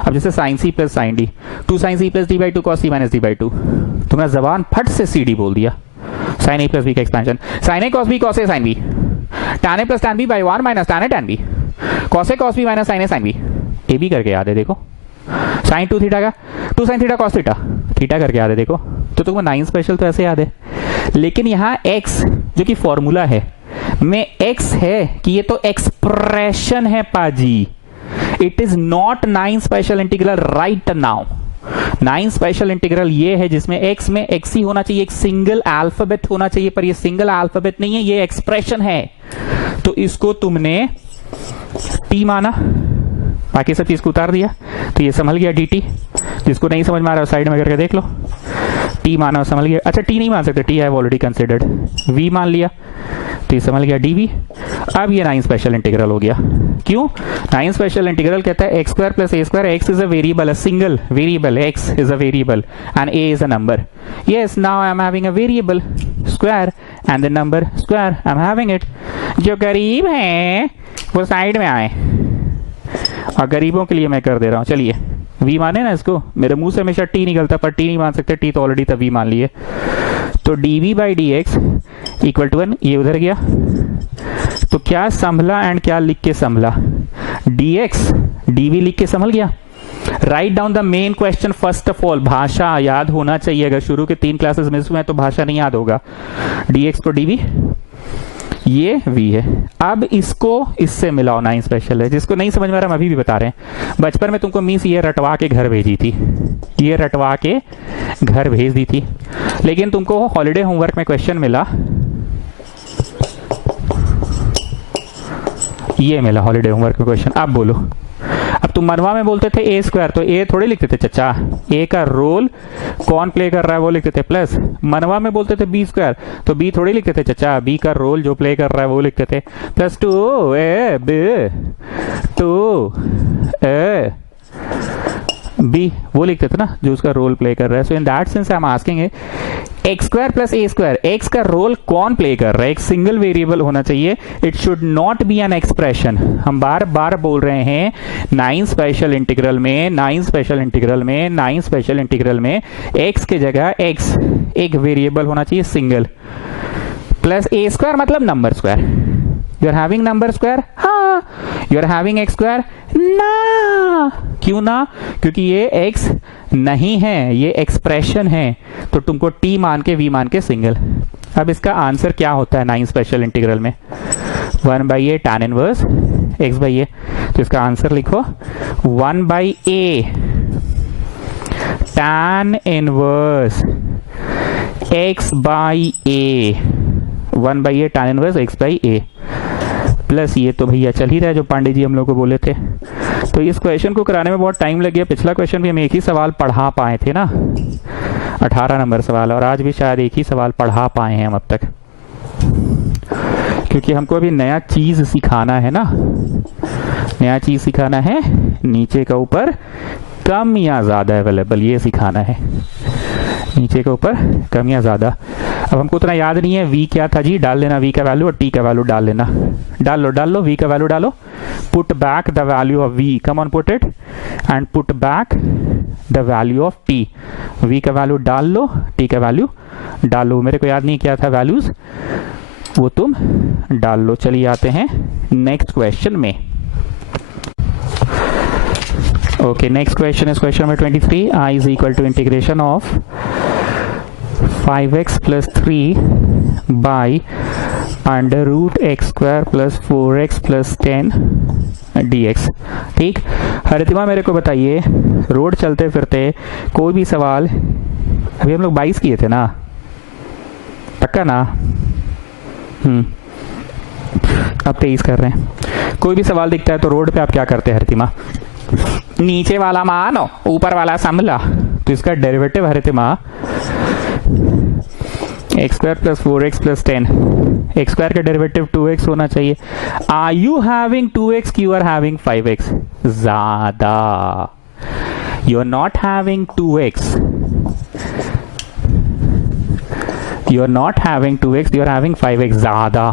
अब जैसे sine c plus sine d, 2 sin c plus d/2 cos c minus d/2, तुमने जबान फट से cd बोल दिया। साइन ए प्लस बी का expansion, sine a cos b cos a sin b, tan a plus tan b by 1 minus tan a tan b, cos a cos b minus sin a sin b, a b करके याद है देखो। Sign 2 theta का 2 sin theta cos theta, theta करके याद है देखो। तो तुमको 9 स्पेशल तो ऐसे याद है, लेकिन यहाँ x जो कि फॉर्मूला है में x है कि ये तो एक्सप्रेशन है पाजी, it is not 9 special integral right now. 9 special integral ये है जिसमें x में x ही होना चाहिए, एक सिंगल अल्फाबेट होना चाहिए, पर ये सिंगल अल्फाबेट नहीं है, ये एक्सप्रेशन है। तो इसको तुमने t माना, बाकी सब चीज को उतार दिया, तो ये संभल गया dt। जिसको नहीं समझ में आ रहा है साइड में करके देख लो, t माना और संभल गया। अच्छा t नहीं मान सकते, t I already considered, v मान लिया तो ये समझ गया dv। अब ये 9 स्पेशल इंटीग्रल हो गया। क्यों 9 स्पेशल इंटीग्रल कहता है x square plus a square, x is a variable, a single variable, x is a variable and a is a number. Yes, now I am having a variable square and the number square, I am having it. जो गरीब है वो side में आए, और गरीबों के लिए मैं कर दे रहा हूं। चलिए v माने ना इसको, मेरे मुंह से हमेशा t निकलता पर t नहीं मान सकते, t तो ऑलरेडी तब v मान लिए। तो dv by dx equal to 1, ये उधर गया, तो क्या संभला एंड क्या लिख के संभला, dx dv लिख के संभल गया। Write down the main question first of all, भाषा याद होना चाहिए, अगर शुरू के 3 क्लासेस मिस हुए तो भाषा नहीं याद होगा। dx तो dv, ये v है। अब इसको इससे मिलाओ, 9 स्पेशल है। जिसको नहीं समझ में आ रहा हम अभी भी बता रहे हैं, बचपन में तुमको मिस ये रटवा के घर भेजी थी, ये रटवा के घर भेज दी थी, लेकिन तुमको हॉलीडे होमवर्क में क्वेश्चन मिला, ये मिला हॉलीडे होमवर्क में क्वेश्चन। अब बोलो, अब तुम मनवा में बोलते थे ए स्क्वायर, तो ए थोड़ी लिखते थे चचा, ए का रोल कौन प्ले कर रहा है वो लिखते थे प्लस। मनवा में बोलते थे बी स्क्वायर, तो बी थोड़ी लिखते थे चचा, बी का रोल जो प्ले कर रहा है वो लिखते थे प्लस 2 बी वो लिखते थे ना, जो उसका रोल प्ले कर रहा है। So in that sense I am asking x square plus a square, x का रोल कौन प्ले कर रहा है, एक सिंगल वेरिएबल होना चाहिए, it should not be an expression. हम बार बार बोल रहे हैं 9 स्पेशल इंटीग्रल में, 9 स्पेशल इंटीग्रल में, 9 स्पेशल इंटीग्रल में एक्स के जगह एक्स एक वेरिएबल होना चाहिए सिंगल, प्लस ए स्क्वायर मतलब number square. You are having number square, हाँ। You are having x square ना। क्यों ना? क्योंकि ये एक्स नहीं है, ये एक्सप्रेशन है, तो तुमको टी मान के वी मान के सिंगल। अब इसका आंसर क्या होता है 9 स्पेशल इंटीग्रल में? 1/a tan inverse x by a. तो इसका आंसर लिखो 1/a tan inverse x by a. 1/a tan inverse x by a plus ये तो भैया चल ही रहा है जो पांडे जी हम लोग को बोले थे। तो इस क्वेश्चन को कराने में बहुत टाइम लग गया। पिछला क्वेश्चन भी हम एक ही सवाल पढ़ा पाए थे ना, 18 नंबर सवाल, और आज भी शायद एक ही सवाल पढ़ा पाए हैं हम अब तक, क्योंकि हमको अभी नया चीज सिखाना है ना। नया चीज सिखाना है, नीचे का ऊपर कम या ज्यादा अवेलेबल, ये सिखाना है। नीचे के ऊपर कम या ज्यादा। अब हमको उतना याद नहीं है v क्या था जी, डाल लेना v का वैल्यू और t का वैल्यू डाल लेना। डाल लो v का वैल्यू डालो। Put back the value of v, come on put it and put back the value of t। v का वैल्यू डाल लो, t का वैल्यू डाल लो। मेरे को याद नहीं क्या था वैल्यूज, वो तुम डाल लो। चलिए आते हैं नेक्स्ट क्वेश्चन में। Okay, next question is question number 23। I is equal to integration of 5x plus 3 by under root x square plus 4x plus 10 dx। ठीक, हरितिमा मेरे को बताइए, रोड चलते फिरते कोई भी सवाल, अभी हम लोग 22 किए थे ना, पक्का ना? अब 23 कर रहे हैं। कोई भी सवाल दिखता है तो रोड पे आप क्या करते हैं हरितिमा? नीचे वाला मानो ऊपर वाला समझला। तो इसका derivative Haritima x square plus 4x plus 10। X square का डेरिवेटिव 2x होना चाहिए। आर यू हैविंग 2x की यू आर हैविंग 5x? ज्यादा। You are not having 2x, you are not having 2x, you are having 5x, ज्यादा।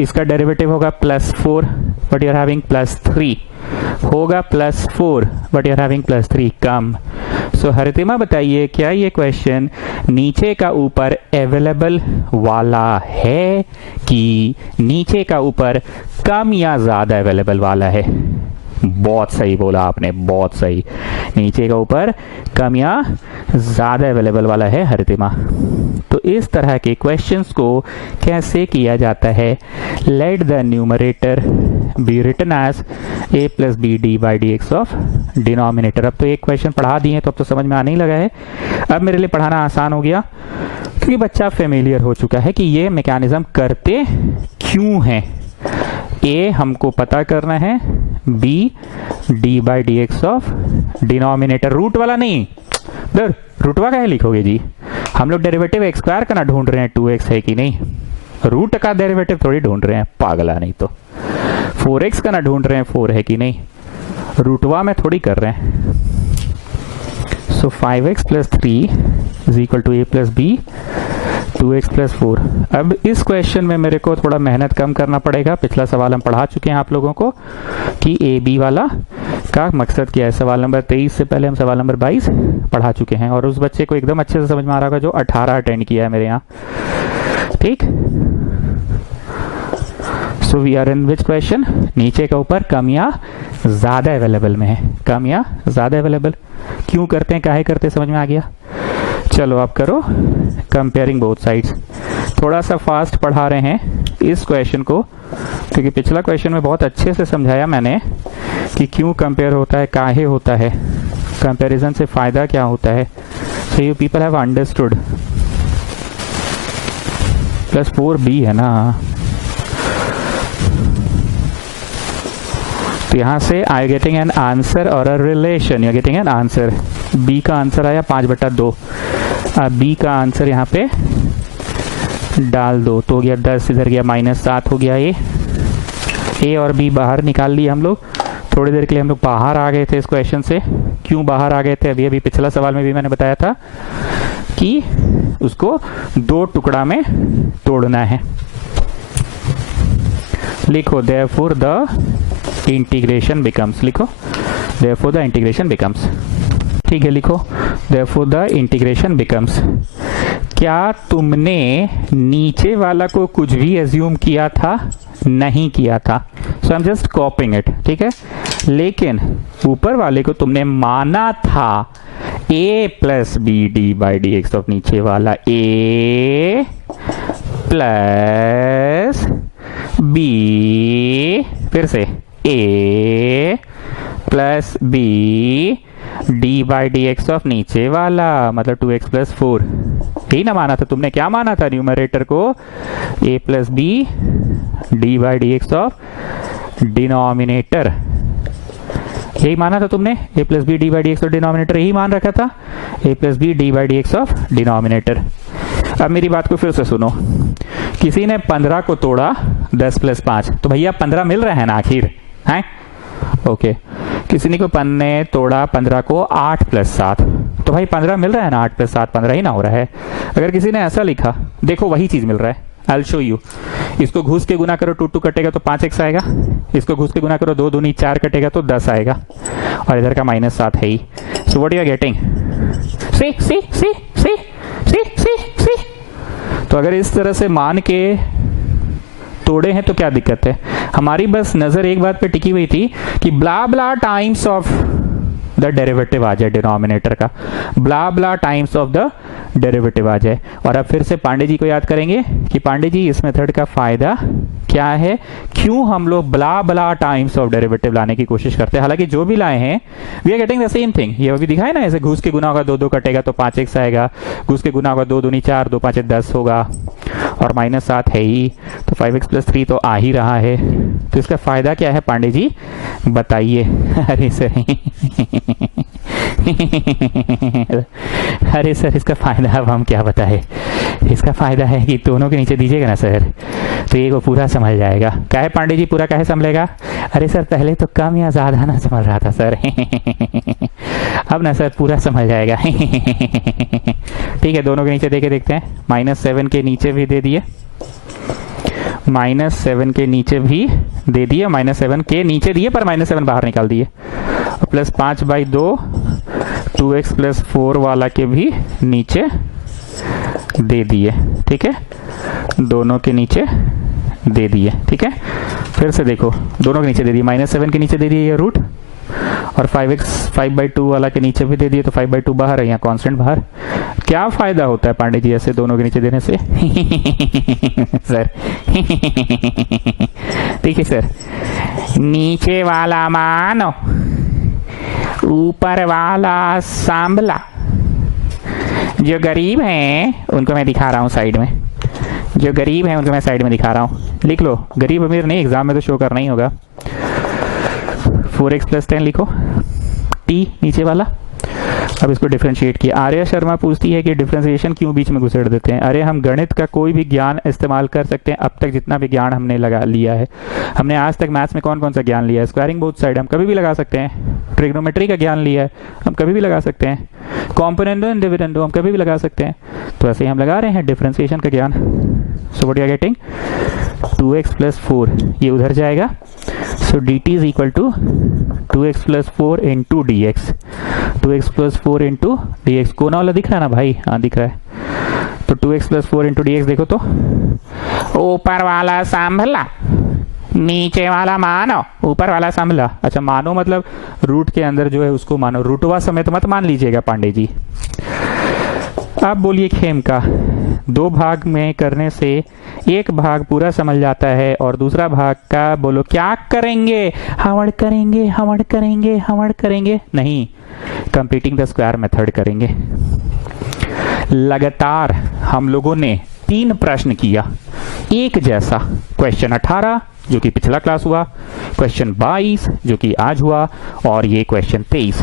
इसका derivative होगा +4 but you are having +3, होगा +4 but you are having +3, कम। सो हरितिमा बताइए, क्या ये question नीचे का ऊपर अवेलेबल वाला है कि नीचे का ऊपर कम या ज्यादा अवेलेबल वाला है? बहुत सही बोला आपने, बहुत सही। नीचे का ऊपर कम या ज्यादा अवेलेबल वाला है हरितिमा। तो इस तरह के क्वेश्चंस को कैसे किया जाता है? Let the numerator be written as a plus b d by d x of denominator. अब तो एक क्वेश्चन पढ़ा दिए तो अब तो समझ में आने ही लगा है। अब मेरे लिए पढ़ाना आसान हो गया क्योंकि बच्चा फेमिलियर हो चुका है कि ये मैकेनिज्म करते क्यों हैं। ए हमको पता करना है, b d by d x of denominator, root वाला नहीं। रूटवा का है लिखोगे जी, हम लोग डेरिवेटिव एक्स स्क्वायर का ना ढूंढ रहे हैं 2x है कि नहीं, रूट का डेरिवेटिव थोड़ी ढूंढ रहे हैं, पागला नहीं तो। 4x का ना ढूंढ रहे हैं 4 है कि नहीं, रूटवा में थोड़ी कर रहे हैं। So 5x plus 3 is equal to a plus b 2x plus 4। अब इस क्वेश्चन में मेरे को थोड़ा मेहनत कम करना पड़ेगा। पिछला सवाल हम पढ़ा चुके हैं आप लोगों को कि ए बी वाला का मकसद क्या है। सवाल नंबर 23 से पहले हम सवाल नंबर 22 पढ़ा चुके हैं और उस बच्चे को एकदम अच्छे से समझ में आ रहा होगा जो 18 अटेंड किया है मेरे यहाँ। ठीक, so we are in which question? नीचे का ऊपर कम या ज्यादा अवेलेबल में है। कम या ज्यादा अवेलेबल क्यों करते हैं, काहे करते, समझ में आ गया? चलो आप करो कंपेयरिंग बोथ साइड्स। थोड़ा सा फास्ट पढ़ा रहे हैं इस क्वेश्चन को क्योंकि पिछला क्वेश्चन में बहुत अच्छे से समझाया मैंने कि क्यों कंपेयर होता है, काहे होता है, कंपैरिजन से फायदा क्या होता है। So you people have understood. +4b है ना, तो यहां से आई गेटिंग एन आंसर और a relation, you getting an answer. B का आंसर आया 5/2। अब बी का आंसर यहाँ पे डाल दो तो हो गया 10, इधर गया -7 हो गया। ए और बी बाहर निकाल लिए हम लोग। थोड़ी देर के लिए हम लोग बाहर आ गए थे इस क्वेश्चन से। क्यों बाहर आ गए थे? अभी पिछला सवाल में भी मैंने बताया था कि उसको 2 टुकड़ा में तोड़ना है। लिखो देयरफॉर द इंटीग्रेशन बिकम्स, लिखो देयरफॉर द इंटीग्रेशन बिकम्स। ठीक है, लिखो देयरफॉर द इंटीग्रेशन बिकम्स। क्या तुमने नीचे वाला को कुछ भी एज्यूम किया था? नहीं किया था। So I am just copying it, ठीक है। लेकिन ऊपर वाले को तुमने माना था a plus b d by d x of नीचे वाला a प्लस बी, फिर से a plus b d by d x of नीचे वाला, मतलब 2x प्लस 4। यही ना माना था तुमने? क्या माना था न्यूमरेटर को? a plus b d by d x of denominator. यही माना था तुमने? a plus b d by d x of denominator यही मान रखा था, a plus b d by d x of denominator. अब मेरी बात को फिर से सुनो। किसी ने 15 को तोड़ा 10 प्लस 5, तो भैया 15 मिल रहा है ना आखिर, हैं? ओके। किसी ने को तोड़ा 15 को 8 प्लस 7, तो भाई 15 मिल रहा है ना, 8 प्लस 7 15 ही ना हो रहा है। अगर किसी ने ऐसा लिखा, देखो वही चीज मिल रहा है, आई विल शो यू। इसको घुस के गुना करो 2 2 कटेगा तो 5x आएगा, इसको घुस के गुना करो 2 दूनी 4 कटेगा तो 10 आएगा, और इधर का -7 है ही। So what you are getting? C c c c c c c. तो अगर इस तरह से मान के तोड़े हैं तो क्या दिक्कत है? हमारी बस नजर एक बात पे टिकी हुई थी कि ब्ला blah times of the derivative आ जाए, डिनोमिनेटर का ब्ला blah times of the derivative आ जाए। और अब फिर से पांडे जी को याद करेंगे कि पांडे जी इस मेथड का फायदा क्या है, क्यों हम लोग ब्ला ब्ला टाइम्स ऑफ डेरिवेटिव लाने की कोशिश करते हैं। हालांकि जो भी लाए हैं we are getting the same thing. ये अभी दिखाया ना, ऐसे घुस के गुना होगा 2 2 कटेगा तो 5x आएगा, घुस के गुना होगा 2 दूनी 4 2 5 10 होगा, और -7 है ही, तो 5x प्लस 3 तो आ ही रहा है। तो इसका फायदा क्या है पांडे जी, बताइए। अरे सर अरे सर इसका फायदा अब हम क्या बताए? इसका फायदा है कि दोनों के नीचे दीजिएगा ना सर, तो ये को पूरा समझ जाएगा। क्या है पांडे जी, पूरा कैसे समझेगा? अरे सर पहले तो कम या ज्यादा ना समझ रहा था सर अब ना सर पूरा समझ जाएगा ठीक है, दोनों के नीचे दे के देखते हैं। -7 के नीचे भी दे दिए, -7 के नीचे भी दे दिए, -7 के नीचे दिए पर -7 बाहर निकाल दिए, प्लस 5/2 2x प्लस 4 वाला के भी नीचे दे दिए, ठीक है, दोनों के नीचे दे दिए, ठीक है। फिर से देखो, दोनों के नीचे दे दिए, -7 के नीचे दे दिए ये रूट, और 5/2 वाला के नीचे भी दे दिए, तो 5/2 बाहर है, यहाँ कांस्टेंट बाहर। क्या फायदा होता है पांडे जी ऐसे दोनों के नीचे देने से? सर ठीक है सर, नीचे वाला मानो ऊपर वाला सांभला। जो गरीब हैं उनको मैं दिखा रहा हूँ साइड में, जो गरीब हैं उनको मैं साइड में दिखा रहा हूँ। लिख लो, गरीब अमीर नहीं, एग्जाम में तो शो करना ही होगा। 4x प्लस 10 लिखो, t नीचे वाला। अब इसको डिफरेंशिएट किया। आर्या शर्मा पूछती है कि डिफरेंशिएशन क्यों बीच में घुसेड़ देते हैं? अरे हम गणित का कोई भी ज्ञान इस्तेमाल कर सकते हैं, अब तक जितना भी ज्ञान हमने लगा लिया है। हमने आज तक मैथ्स में कौन कौन सा ज्ञान लिया है? स्क्वायरिंग बोथ साइड हम कभी भी लगा सकते हैं, ट्रिग्नोमेट्री का ज्ञान लिया है हम कभी भी लगा सकते हैं, कॉम्पोनेंडो एंड डिविडेंडो हम कभी भी लगा सकते हैं। तो ऐसे ही हम लगा रहे हैं डिफरेंशिएशन का ज्ञान। So what you are getting, 2x plus 4 ये उधर जाएगा, so dt is equal to 2x plus 4 into d x, 2x plus 4 into d x. कोना वाला दिख रहा है ना भाई? हाँ दिख रहा है। तो 2x plus 4 into d x देखो तो, ऊपर वाला सांभला नीचे वाला मानो, ऊपर वाला सांभला। अच्छा मानो मतलब रूट के अंदर जो है उसको मानो, रूटवा समेत मत मान लीजिएगा पांडे जी। आप बोलिए खेम का, 2 भाग में करने से एक भाग पूरा समझ जाता है और दूसरा भाग का बोलो क्या करेंगे? हवड़ करेंगे, हवड़ करेंगे, हवड़ करेंगे नहीं, कंप्लीटिंग द स्क्वायर मेथड करेंगे। लगातार हम लोगों ने 3 प्रश्न किया एक जैसा, क्वेश्चन 18 जो कि पिछला क्लास हुआ, क्वेश्चन 22 जो कि आज हुआ, और ये क्वेश्चन 23।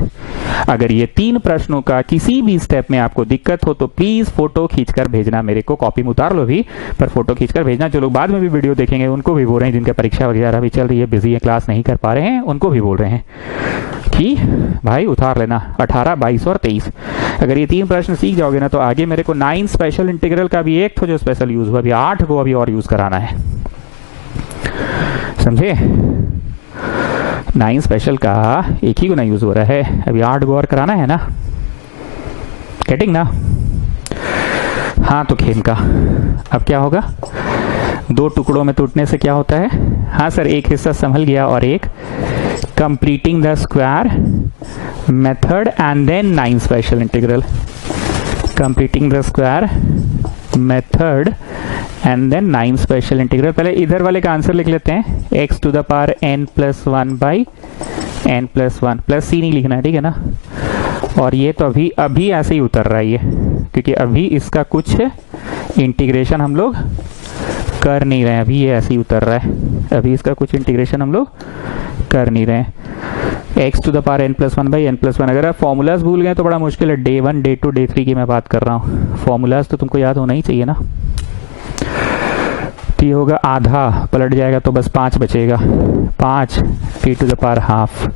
अगर ये 3 प्रश्नों का किसी भी स्टेप में आपको दिक्कत हो तो प्लीज फोटो खींचकर भेजना मेरे को, कॉपी में उतार लो भी, पर फोटो खींचकर भेजना। जो लोग बाद में भी वीडियो देखेंगे उनको भी बोल रहे हैं, जिनका परीक्षा वगैरह भी चल रही है, बिजी है, क्लास नहीं कर पा रहे हैं, उनको भी बोल रहे हैं कि भाई उतार लेना 18, 22 और 23। अगर ये 3 प्रश्न सीख जाओगे ना तो आगे मेरे को 9 स्पेशल इंटीग्रल का भी एक जो स्पेशल यूज हुआ, अभी 8 को अभी और यूज कराना है, समझे? 9 स्पेशल का एक ही गुना यूज हो रहा है, अभी 8 को और कराना है ना, गेटिंग ना? हाँ तो खेम का। अब क्या होगा, दो टुकड़ों में टूटने से क्या होता है, हाँ सर एक हिस्सा संभल गया और एक completing the square method and then 9 special integral, completing the square method and then 9 special integral. पहले इधर वाले का आंसर लिख लेते हैं, x to the power n+1 by n+1 plus c नहीं लिखना है, ठीक है ना। और ये तो अभी ऐसे ही उतर रहा है ये, क्योंकि अभी इसका कुछ इंटीग्रेशन हम लोग कर नहीं रहे हैं, अभी ये ऐसे ही उतर रहा है, अभी इसका कुछ इंटीग्रेशन हम लोग कर नहीं रहे हैं। x to the power n+1 by n+1। अगर आप फॉर्मूलाज भूल गए तो बड़ा मुश्किल है, डे 1 डे 2 डे 3 की मैं बात कर रहा हूँ, फॉर्मूलाज तो तुमको याद होना ही चाहिए ना। तो ये होगा आधा, पलट जाएगा तो बस 5 बचेगा, 5 t to the power half,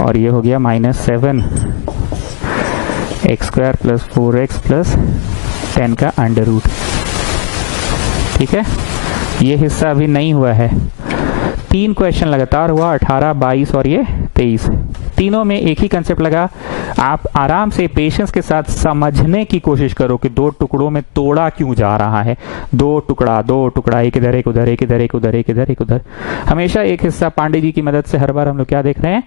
और ये हो गया -7 x square plus 4x plus 10 का अंडर रूट। ठीक है, ये हिस्सा अभी नहीं हुआ है। 3 क्वेश्चन लगातार हुआ, 18, 22 और ये 23। तीनों में एक ही कंसेप्ट लगा। आप आराम से पेशेंस के साथ समझने की कोशिश करो कि दो टुकड़ों में तोड़ा क्यों जा रहा है। दो टुकड़ा, एक इधर एक उधर, एक इधर एक उधर, एक इधर एक उधर। हमेशा एक हिस्सा पांडे जी की मदद से हर बार हम लोग क्या देख रहे हैं,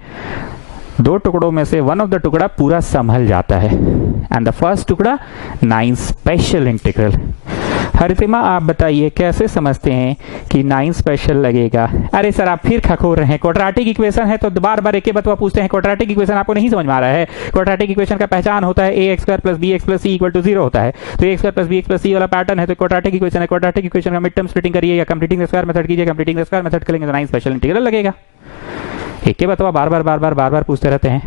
दो टुकड़ों में से वन ऑफ द टुकड़ा पूरा संभल जाता है। एंड द फर्स्ट टुकड़ा 9 स्पेशल इंटीग्रल। हरितिमा आप बताइए कैसे समझते हैं कि 9 स्पेशल लगेगा। अरे सर आप फिर खखोर रहे हैं, क्वाड्रेटिक इक्वेशन है तो बार बार एक बतवा पूछते हैं। क्वाड्रेटिक इक्वेशन आपको नहीं समझ में आ रहा है। क्वाड्रेटिक इक्वेशन का पहचान होता है ax square plus bx plus c equal to 0 होता है। तो ax square plus bx plus c वाला पैटर्न है, तो क्वाड्रेटिक इक्वेशन है। क्वाड्रेटिक इक्वेशन का मिड टर्म स्प्लिटिंग करिए या कंप्लीटिंग द स्क्वायर मेथड कीजिए, कंप्लीटिंग द स्क्वायर मेथड करेंगे तो 9 स्पेशल इंटीग्रल लगेगा। एक के बतवा बार बार पूछते रहते हैं।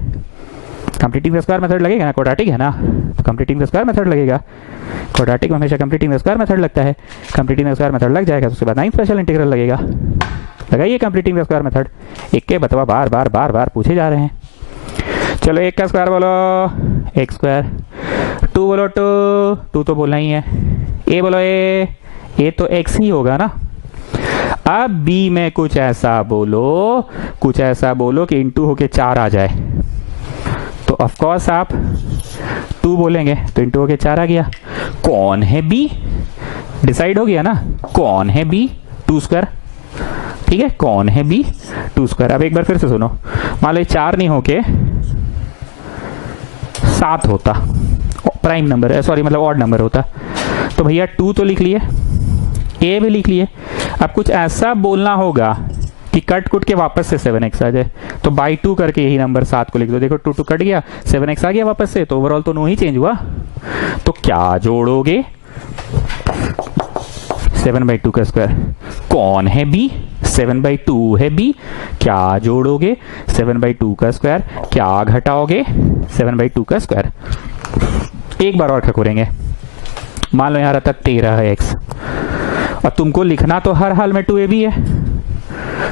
कंप्लीटिंग द स्क्वायर मेथड लगेगा ना, क्वाड्रेटिक है ना, तो कंप्लीटिंग द स्क्वायर मेथड लगेगा। क्वाड्रेटिक में हमेशा कंप्लीटिंग द स्क्वायर मेथड लगता है। कंप्लीटिंग द स्क्वायर मेथड लग जाएगा तो उसके बाद 9 स्पेशल इंटीग्रल लगेगा। लगाइए कंप्लीटिंग द स्क्वायर मेथड। एक के बतवा बार बार पूछे जा रहे हैं। चलो 1 का स्क्वायर बोलो x स्क्वायर, 2 बोलो 2 तो बोलना ही है, a बोलो a तो x ही होगा ना। अब b में कुछ ऐसा बोलो कि इंटू होके 4 आ जाए, तो ऑफ कोर्स आप 2 बोलेंगे तो इंटू होके 4 आ गया। कौन है b, डिसाइड हो गया ना, कौन है b, 2 स्क्वायर। ठीक है, कौन है b, 2 स्क्वायर। अब एक बार फिर से सुनो, मान लो 4 नहीं होके 7 होता, प्राइम नंबर सॉरी मतलब ऑड नंबर होता, तो भैया 2 तो लिख लिए, a भी लिख लिए। अब कुछ ऐसा बोलना होगा कि कट कुट के वापस से 7x आ जाए, तो बाई 2 करके यही नंबर 7 को लिख दो। देखो 2 कट गया, 7x आ गया वापस से, तो ओवरऑल तो नो ही चेंज हुआ। तो क्या जोड़ोगे, 7/2 का स्क्वायर। कौन है b, 7/2 है b। क्या जोड़ोगे, 7/2 का स्क्वायर। क्या घटाओगे, 7/2 का स्क्वायर। एक बार और खकोरेंगे। मान लो यहाँ रहता 13x, और तुमको लिखना तो हर हाल में 2ab है,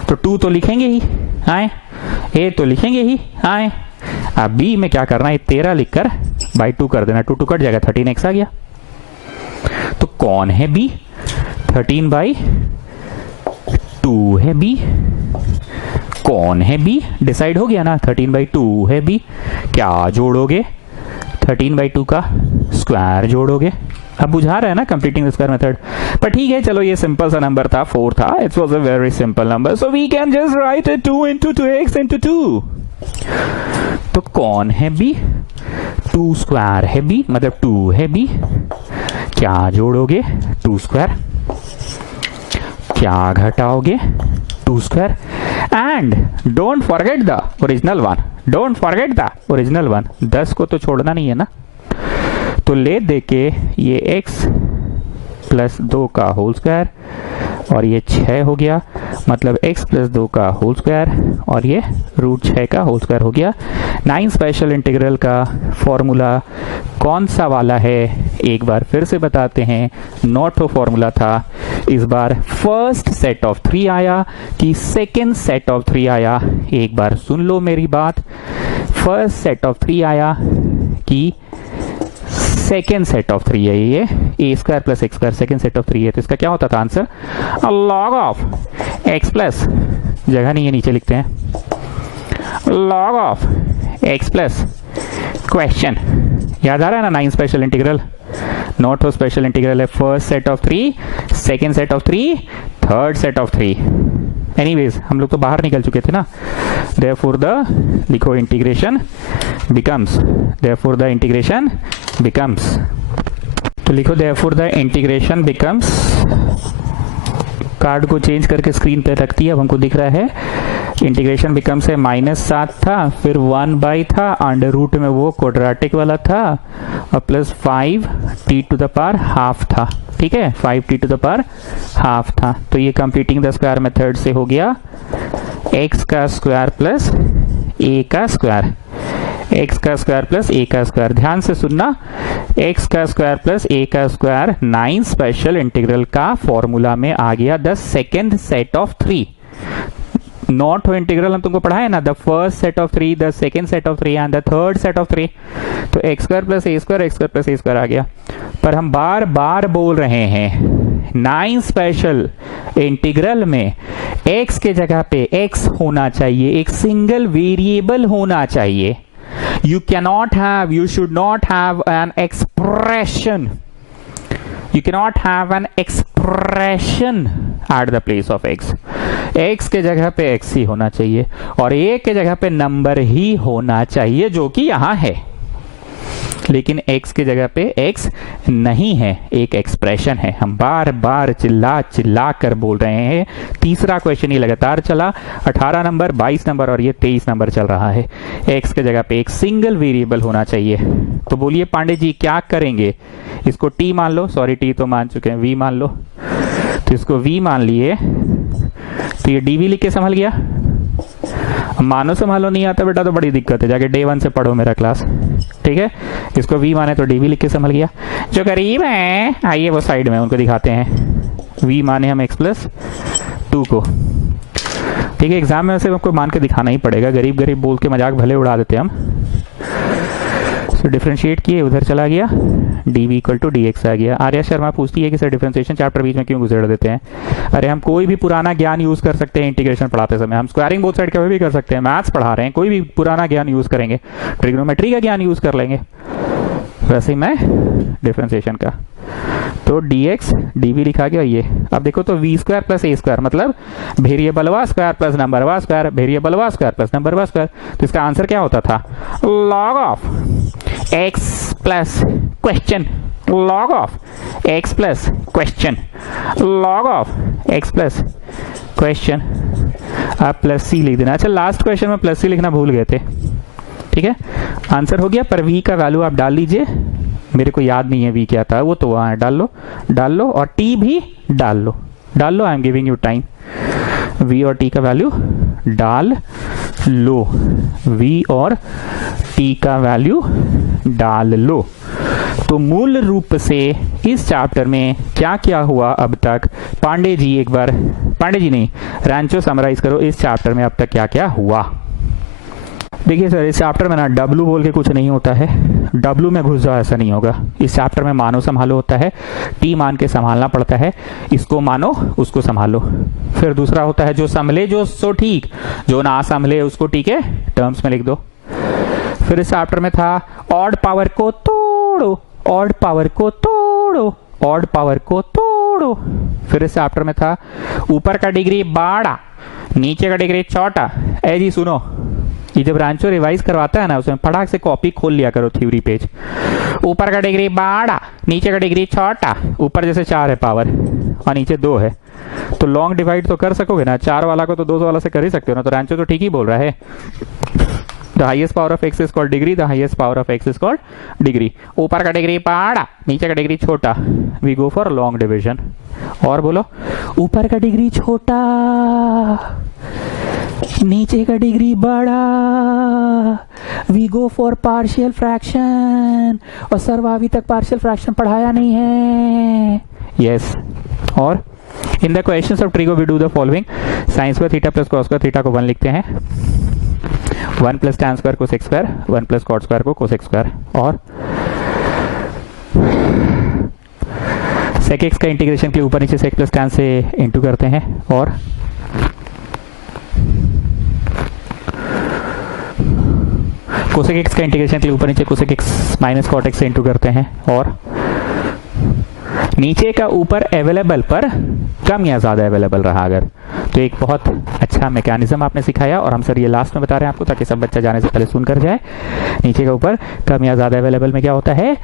तो 2 तो लिखेंगे ही आए, a तो लिखेंगे ही आए। अब b में क्या करना है, 13 लिखकर बाई 2 कर देना, 2 कट जाएगा, 13x आ गया। तो कौन है b, 13/2 है b। कौन है b, डिसाइड हो गया ना, 13/2 है b। क्या जोड़ोगे, 13/2 का स्क्वायर जोड़ोगे। अब बुझा रहा है ना कंप्लीटिंग द स्क्वायर मेथड। पर ठीक है, चलो ये सिंपल सा नंबर था, 4 था, it was a very simple number, so we can just write it 2 into 2x into 2। तो कौन है b, 2 स्क्वायर है b, मतलब 2 है b। क्या जोड़ोगे, 2 स्क्वायर। क्या घटाओगे, 2 square. And don't forget the original one, don't forget the original one. 10 को तो छोड़ना नहीं है ना, तो ले दे के ये x प्लस 2 का होल स्क्वायर, और ये 6 हो गया, मतलब x प्लस 2 का होल स्क्वायर, और ये रूट 6 का होल स्क्वायर हो गया। 9 स्पेशल इंटीग्रल का फॉर्मूला कौन सा वाला है, एक बार फिर से बताते हैं। नॉट फॉर्मूला था, इस बार फर्स्ट सेट ऑफ 3 आया कि सेकेंड सेट ऑफ 3 आया। एक बार सुन लो मेरी बात, फर्स्ट सेट ऑफ 3 आया कि सेकेंड सेट ऑफ 3 है ये, a square plus x square second set of 3 है। तो इसका क्या होता था answer, log of x plus, जगह नहीं है नीचे लिखते हैं, log of x plus question. याद आ रहा है ना 9 स्पेशल इंटीग्रल। नॉट हो स्पेशल इंटीग्रल है first set of 3, second set of 3, third set of 3। Anyways हम लोग तो बाहर निकल चुके थे ना। देयरफॉर द लिखो integration becomes, therefore the integration becomes, तो लिखो therefore the integration becomes, card को चेंज करके स्क्रीन पे रखती है, अब हमको दिख रहा है इंटीग्रेशन बिकम से -7 था, फिर 1 था, अंडर रूट में वो क्वाड्रेटिक वाला था, और plus 5t to the power half था। ठीक है, 5t to the power half था। तो ये कंप्लीटिंग द स्क्वायर मेथड से हो गया x का स्क्वायर प्लस a का स्क्वायर, x का स्क्वायर प्लस a का स्क्वायर। ध्यान से सुनना, x का स्क्वायर प्लस a का स्क्वायर 9 स्पेशल इंटीग्रल का फॉर्मूला में आ गया the second set of 3। Not हो इंटीग्रल हम तुमको पढ़ाए ना, the first set of 3, the second set of 3 and the third set of 3। तो x square plus a square, x square plus a square आ गया। पर हम बार बार बोल रहे हैं 9 स्पेशल इंटीग्रल में x के जगह पे x होना चाहिए, एक सिंगल वेरिएबल होना चाहिए। You cannot have, you should not have an expression. You cannot have an expression at the place of x. x के जगह पे x ही होना चाहिए और a के जगह पे नंबर ही होना चाहिए, जो कि यहां है। लेकिन x के जगह पे x नहीं है, एक एक्सप्रेशन है। हम बार बार चिल्ला चिल्ला कर बोल रहे हैं। तीसरा क्वेश्चन ये लगातार चला, 18 नंबर, 22 नंबर और ये 23 नंबर चल रहा है। x के जगह पे एक सिंगल वेरिएबल होना चाहिए। तो बोलिए पांडे जी क्या करेंगे? इसको t मान लो, सॉरी t तो मान चुके हैं, v मान लो। तो इसको v मान लिए, तो ये dv लिख के संभल गया। मानो संभालो नहीं आता बेटा तो बड़ी दिक्कत है, जाके डे 1 से पढ़ो मेरा क्लास। ठीक है, इसको v माने तो dv लिख के संभल गया। जो गरीब है आइए वो साइड में, उनको दिखाते हैं। v माने हम x प्लस 2 को। ठीक है, एग्जाम में वैसे आपको मान के दिखाना ही पड़ेगा, गरीब गरीब बोल के मजाक भले उड़ा देते हम। तो डिफरेंशिएट किए, उधर चला गया, dv इक्वल टू dx आ गया। आर्या शर्मा पूछती है कि सर डिफरेंशिएशन चैप्टर बीच में क्यों गुजर देते हैं? अरे हम कोई भी पुराना ज्ञान यूज कर सकते हैं इंटीग्रेशन पढ़ाते समय। हम स्क्वायरिंग बोथ साइड का भी कर सकते हैं, मैथ्स पढ़ा रहे हैं, कोई भी पुराना ज्ञान यूज करेंगे, ट्रिग्नोमेट्री का ज्ञान यूज कर लेंगे। वैसे ही मैं डिफरेंशिएशन का, तो dx dv लिखा गया। ये अब देखो तो v square plus a square मतलब वेरिएबल वा स्क्वायर प्लस नंबर वा स्क्वायर, वेरिएबल वा स्क्वायर प्लस नंबर वा स्क्वायर। तो इसका आंसर क्या होता था? Log of x plus question, log of x plus question, log of x plus question. आप प्लस c लिख देना। अच्छा, लास्ट क्वेश्चन में प्लस c लिखना भूल गए थे। ठीक है, आंसर हो गया, पर v का वैल्यू आप डाल लीजिए। मेरे को याद नहीं है v क्या था, वो तो वहां है, डाल लो और t भी डाल लो। I am giving you time. v और t का वैल्यू डाल लो, v और t का वैल्यू डाल लो। तो मूल रूप से इस चैप्टर में क्या क्या हुआ अब तक, पांडे जी एक बार, पांडे जी नहीं, रैंचो समराइज करो इस चैप्टर में अब तक क्या क्या हुआ। देखिए सर, इस चैप्टर में ना W बोल के कुछ नहीं होता है, W में घुस जाओ ऐसा नहीं होगा। इस चैप्टर में मानो संभालो होता है, T मान के संभालना पड़ता है, इसको मानो उसको संभालो। फिर दूसरा होता है जो संभले जो सो ठीक, जो ना संभले उसको ठीक है टर्म्स में लिख दो। फिर इस चैप्टर में था ऑड पावर को तोड़ो, ऑड पावर को तोड़ो, ऑड पावर को तोड़ो। फिर इस चैप्टर में था ऊपर का डिग्री बड़ा, नीचे का डिग्री छोटा। ए जी सुनो, ये जब रांचो रिवाइज करवाता है ना, उसमें फटाक से कॉपी खोल लिया करो थ्योरी पेज। ऊपर का डिग्री बड़ा, नीचे का डिग्री छोटा। ऊपर जैसे 4 है पावर और नीचे 2 है, तो लॉन्ग डिवाइड तो कर सकोगे ना, 4 वाला को तो 2 वाला से कर ही सकते हो ना। तो रांचो तो ठीक ही बोल रहा है। The highest power of x is called degree, the highest power of x is called degree। ऊपर का डिग्री बड़ा, नीचे का डिग्री छोटा, we go for long division। और बोलो, ऊपर का डिग्री छोटा, नीचे का डिग्री बड़ा, we go for partial fraction. और सर अभी तक पार्शियल फ्रैक्शन पढ़ाया नहीं है। यस, और in the questions of trigo we do the following. Sine square theta plus cos square theta को 1 लिखते हैं, 1 plus tan square cosec square, 1 plus cot square को कोसेक स्क्वायर। और सेक एक्स का इंटीग्रेशन के ऊपर नीचे सेक प्लस टैन से इंटू करते हैं, और कोसेक एक्स का इंटीग्रेशन के लिए ऊपर नीचे cosec x minus cot x से इंटू करते हैं, और नीचे का ऊपर अवेलेबल पर कम या ज्यादा अवेलेबल रहा अगर, तो एक बहुत अच्छा मैकेनिज्म आपने सिखाया और हम सर ये लास्ट में बता रहे हैं आपको ताकि सब बच्चा जाने से पहले सुन कर जाए। नीचे का ऊपर कम या ज्यादा अवेलेबल में क्या होता है,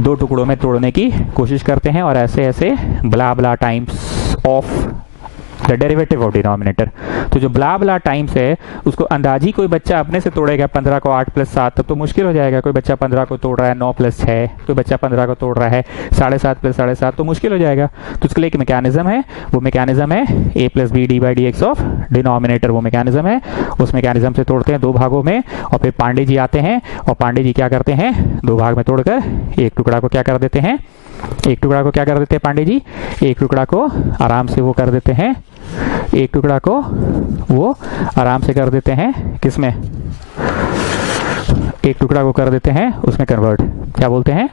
दो टुकड़ों में तोड़ने की कोशिश करते हैं और ऐसे ऐसे blah blah times of the derivative of denominator. तो जो ब्ला ब्ला टाइम्स है उसको अंदाजी कोई बच्चा अपने से तोड़ेगा 15 को 8 + 7 तब तो मुश्किल हो जाएगा। कोई बच्चा 15 को तोड़ रहा है 9 + 6, कोई बच्चा 15 को तोड़ रहा है 7.5 + 7.5 तो मुश्किल हो जाएगा। तो उसके लिए एक मैकेनिज्म है, वो मैकेनिज्म है a + b d/dx of denominator. वो मैकेनिज्म है, उस मैकेनिज्म से तोड़ते हैं दो भागों में और फिर पांडे जी आते हैं और पांडे जी क्या करते हैं, दो भाग में तोड़कर एक टुकड़ा को क्या कर देते हैं, एक टुकड़ा को क्या कर देते हैं पांडे जी, एक टुकड़ा को आराम से वो कर देते हैं, एक टुकड़ा को वो आराम से कर देते हैं किसमें, एक टुकड़ा को कर देते हैं उसमें कन्वर्ट, क्या बोलते हैं,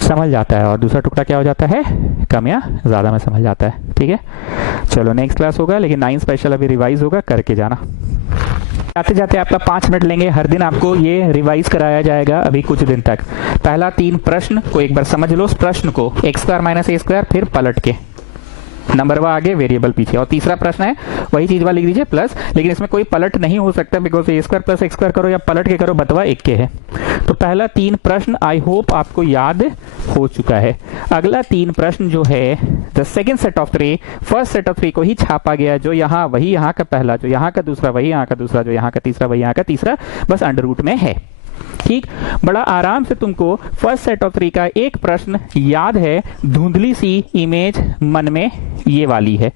समझ जाता है, और दूसरा टुकड़ा क्या हो जाता है, कम या ज्यादा में समझ जाता है। ठीक है, चलो नेक्स्ट क्लास होगा, लेकिन 9 स्पेशल अभी रिवाइज होगा, करके जाना। जाते जाते आपका 5 मिनट लेंगे, हर दिन आपको ये रिवाइज कराया जाएगा अभी कुछ दिन तक। पहला 3 प्रश्न को एक बार समझ लो, उस प्रश्न को x² - a², फिर पलट के नंबर वा आगे वेरिएबल पीछे, और तीसरा प्रश्न है वही चीज वाला लिख दीजिए प्लस, लेकिन इसमें कोई पलट नहीं हो सकता बिकॉज a² + x² करो या पलट के करो बतवा एक के है। तो पहला 3 प्रश्न आई होप आपको याद हो चुका है। अगला 3 प्रश्न जो है the second set of 3, first set of 3 को ही छापा गया, जो यहाँ वही यहाँ का पहला, जो यहाँ का दूसरा वही यहाँ का दूसरा, जो यहाँ का तीसरा वही यहाँ का तीसरा, बस अंडर रूट में है। ठीक, बड़ा आराम से तुमको फर्स्ट सेट ऑफ 3 का एक प्रश्न याद है, धुंधली सी इमेज मन में ये वाली है,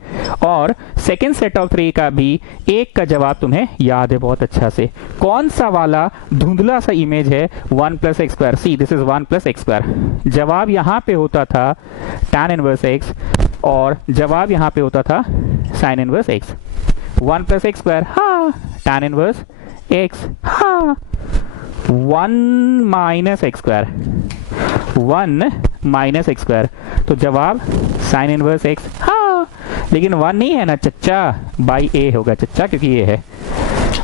और सेकेंड सेट ऑफ 3 का भी एक का जवाब तुम्हें याद है बहुत अच्छा से। कौन सा वाला धुंधला सा इमेज है, 1 + x², see this is 1 + x²। जवाब यहाँ पे होता था tan इनवर्स x और जवाब यहाँ पे होता था sin इनवर्स x। 1 + x², हाँ, tan इनवर्स x, हाँ, 1 - x², 1 - x², तो जवाब sin इनवर्स x, हाँ, लेकिन 1 नहीं है ना चच्चा, बाई a होगा चच्चा, क्योंकि ये है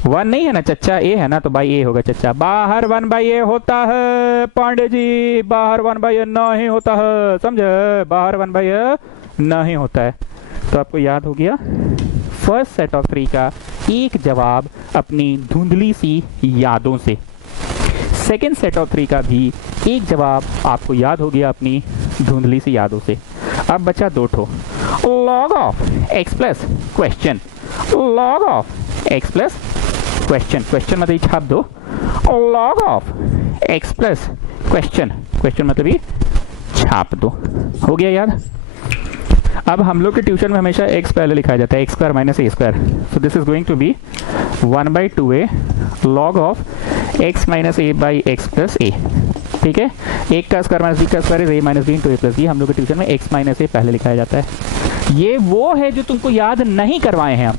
1 नहीं है ना चच्चा, a है ना, तो बाई a होगा चच्चा। बाहर 1/a होता है पांडे जी, बाहर 1/a नहीं होता है, समझे, बाहर 1/a नहीं होता है। तो आपको याद हो गया फर्स्ट सेट ऑफ 3 का एक जवाब अपनी धुंधली सी यादों से, सेकेंड सेट ऑफ 3 का भी एक जवाब आपको याद हो गया अपनी धुंधली सी यादों से। अब बचा 2 ठो, log of x plus question, log of x plus question, question मतलब छाप दो, log of x plus question, question मतलब ये छाप दो। हो गया याद। अब हम लोग के ट्यूशन में हमेशा x पहले लिखा जाता है, x² - a², so this is going to be 1/2a log of x - a/x + a। ठीक है, एक का स्क्वायर माइनस b का square is a - b * a + b। हम लोग के ट्यूशन में x - a पहले लिखाया जाता है। ये वो है जो तुमको याद नहीं करवाए हैं हम,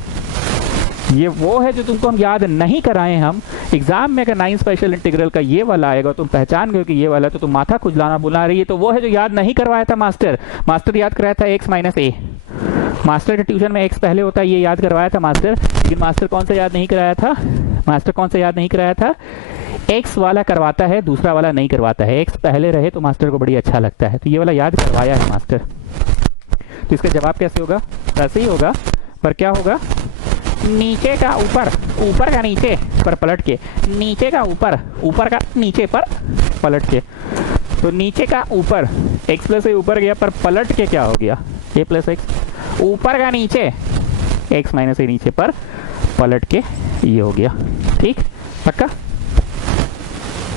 ये वो है जो तुमको हम याद नहीं कराए हम। एग्जाम में अगर 9 स्पेशल इंटीग्रल का ये वाला आएगा, तुम पहचान गए कि ये वाला, तो तुम माथा खुजलाना बुला रही है, तो वो है जो याद नहीं करवाया था मास्टर। मास्टर याद कराया था x - a, मास्टर के ट्यूशन में x पहले होता है, ये याद करवाया था मास्टर, लेकिन मास्टर कौन सा याद नहीं कराया था, मास्टर कौन सा याद नहीं कराया था, x वाला करवाता है, दूसरा वाला नहीं करवाता है। x पहले रहे तो मास्टर को बड़ी अच्छा लगता है, तो ये वाला याद करवाया है मास्टर। तो इसका जवाब कैसे होगा, ऐसे ही होगा, पर क्या होगा, नीचे का ऊपर, ऊपर का नीचे पर पलट के, नीचे का ऊपर, ऊपर का नीचे पर पलट के। तो नीचे का ऊपर x + a ऊपर गया, पर पलट के क्या हो गया, a + x, ऊपर का नीचे x - a नीचे पर पलट के ये हो गया। ठीक, पक्का।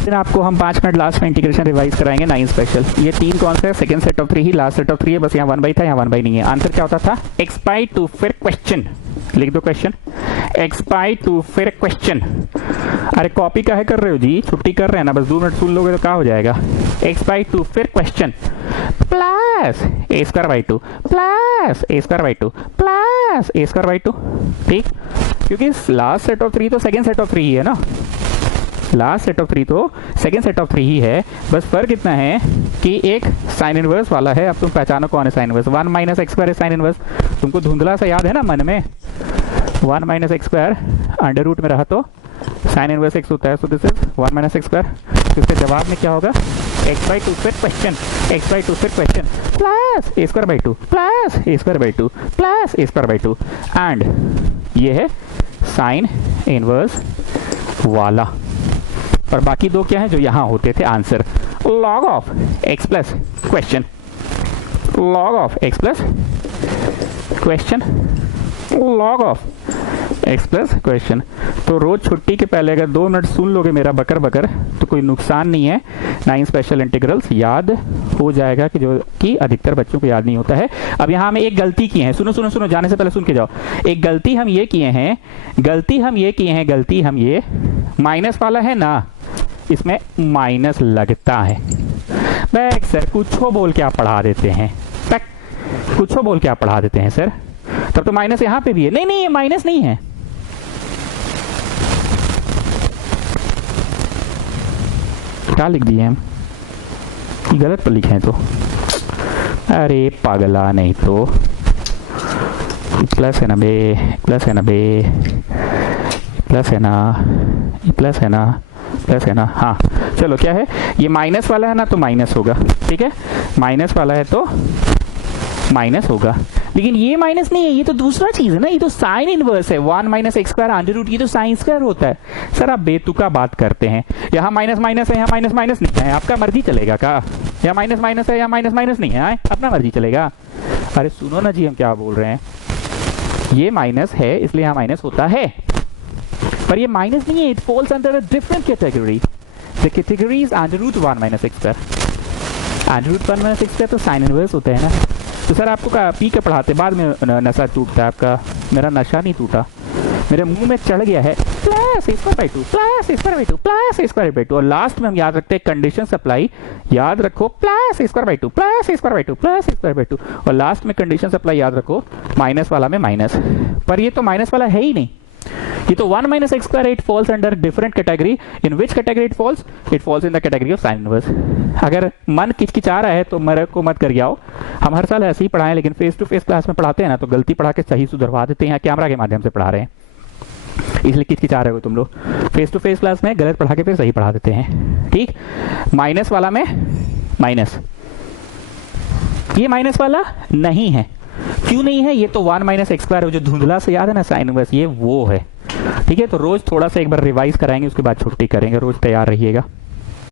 फिर आपको हम 5 मिनट लास्ट में इंटीग्रेशन रिवाइज कराएंगे 9 स्पेशल। ये 3 कौन सा है, second set of 3 he, last set of 3 है, बस यहाँ 1/, था यहाँ 1/, नहीं है। आंसर क्या होता था, x/2, फिर क्वेश्चन लिख दो, क्वेश्चन x/2 फिर क्वेश्चन। अरे कॉपी काहे कर रहे हो जी, छुट्टी कर रहे हैं ना, बस 2 मिनट सुन लोगे तो क्या हो जाएगा, x/2 फिर question plus a²/2 plus a²/2 plus a²/2। ठीक, क्योंकि लास्ट सेट ऑफ 3 तो सेकंड सेट ऑफ 3 ही है ना, लास्ट सेट ऑफ 3 तो सेकंड सेट ऑफ 3 ही है, बस फर्क इतना है कि एक साइन इनवर्स वाला है। अब तुम पहचानो कौन है साइन इनवर्स, 1 - x² है साइन इनवर्स। तुमको धुंधला सा याद है ना मन में, 1 - x² अंडर रूट में रहा तो साइन इनवर्स x होता है, सो दिस इज 1 - x²। तो इसके जवाब में क्या होगा, x/2 फिर क्वेश्चन, x/2 फिर question plus a²/2 plus a²/2 plus a²/2 and ये है साइन इनवर्स वाला। और बाकी दो क्या है जो यहां होते थे answer, log of x plus question, log of x plus question, log of x plus question. तो रोज छुट्टी के पहले अगर 2 मिनट सुन लोगे मेरा बकर बकर तो कोई नुकसान नहीं है, 9 स्पेशल इंटीग्रल्स याद हो जाएगा, कि जो कि अधिकतर बच्चों को याद नहीं होता है। अब यहाँ हमें एक गलती की है, सुनो सुनो सुनो, जाने से पहले सुन के जाओ। एक गलती हम ये किए हैं, गलती हम ये माइनस वाला है ना, इसमें माइनस लगता है। बैक सर कुछ बोल के आप पढ़ा देते हैं, कुछ बोल के आप पढ़ा देते हैं सर, तब तो माइनस यहाँ पे भी है। नहीं नहीं, ये माइनस नहीं है, क्या लिख दिए हम, ये गलत पर लिखे हैं तो, अरे पागला नहीं तो, प्लस है ना बे, प्लस है ना बे, प्लस है ना, प्लस है ना, प्लस है ना, हाँ चलो क्या है, ये माइनस वाला है ना तो माइनस होगा, ठीक है, माइनस वाला है तो माइनस होगा। लेकिन ये माइनस नहीं है, ये तो दूसरा चीज है ना, ये तो साइन इनवर्स है, 1 minus x square under root, ये तो साइन स्क्वायर होता है। सर आप बेतुका बात करते हैं, यहाँ माइनस माइनस है, यहाँ माइनस माइनस नहीं है, आपका मर्जी चलेगा का, यहाँ माइनस माइनस है, यहाँ माइनस माइनस नहीं है, अपना मर्जी चलेगा। अरे सुनो ना जी, हम क्या बोल रहे हैं, ये माइनस है इसलिए यहाँ माइनस होता है, पर ये माइनस नहीं है, it falls under a different category, the category is under root 1 minus x square, under root 1 minus x square तो साइन इनवर्स होता है ना। तो सर आपको पी के पढ़ाते, बाद में नशा टूटता है आपका, मेरा नशा नहीं टूटा, मेरे मुंह में चढ़ गया है, plus a²/2 plus a²/2 plus a²/2, और लास्ट में हम याद रखते हैं कंडीशन सप्लाई, याद रखो plus a²/2 plus a²/2 plus a²/2, और लास्ट में कंडीशन सप्लाई याद रखो माइनस वाला में माइनस, पर ये तो माइनस वाला है ही नहीं, ये तो 1 minus x square, it falls under different category, in which category it falls in the category of sine inverse. अगर मन किचकिचा रहा है तो मेरे को मत कर आओ, हम हर साल ऐसे ही पढ़ाएं, लेकिन फेस टू फेस क्लास में पढ़ाते हैं ना तो गलती पढ़ा के सही सुधरवा देते हैं, कैमरा के माध्यम से पढ़ा रहे हैं इसलिए किचकिचा रहे हो तुम लोग, फेस टू फेस क्लास में गलत पढ़ा के फिर सही पढ़ा देते हैं, ठीक। माइनस वाला में माइनस, ये माइनस वाला नहीं है, क्यों नहीं है, ये तो 1 माइनस एक्स स्क्वायर जो धुंधला से याद है ना साइन इनवर्स, ये वो है, ठीक है। तो रोज थोड़ा सा एक बार रिवाइज कराएंगे, उसके बाद छुट्टी करेंगे, रोज तैयार रहिएगा।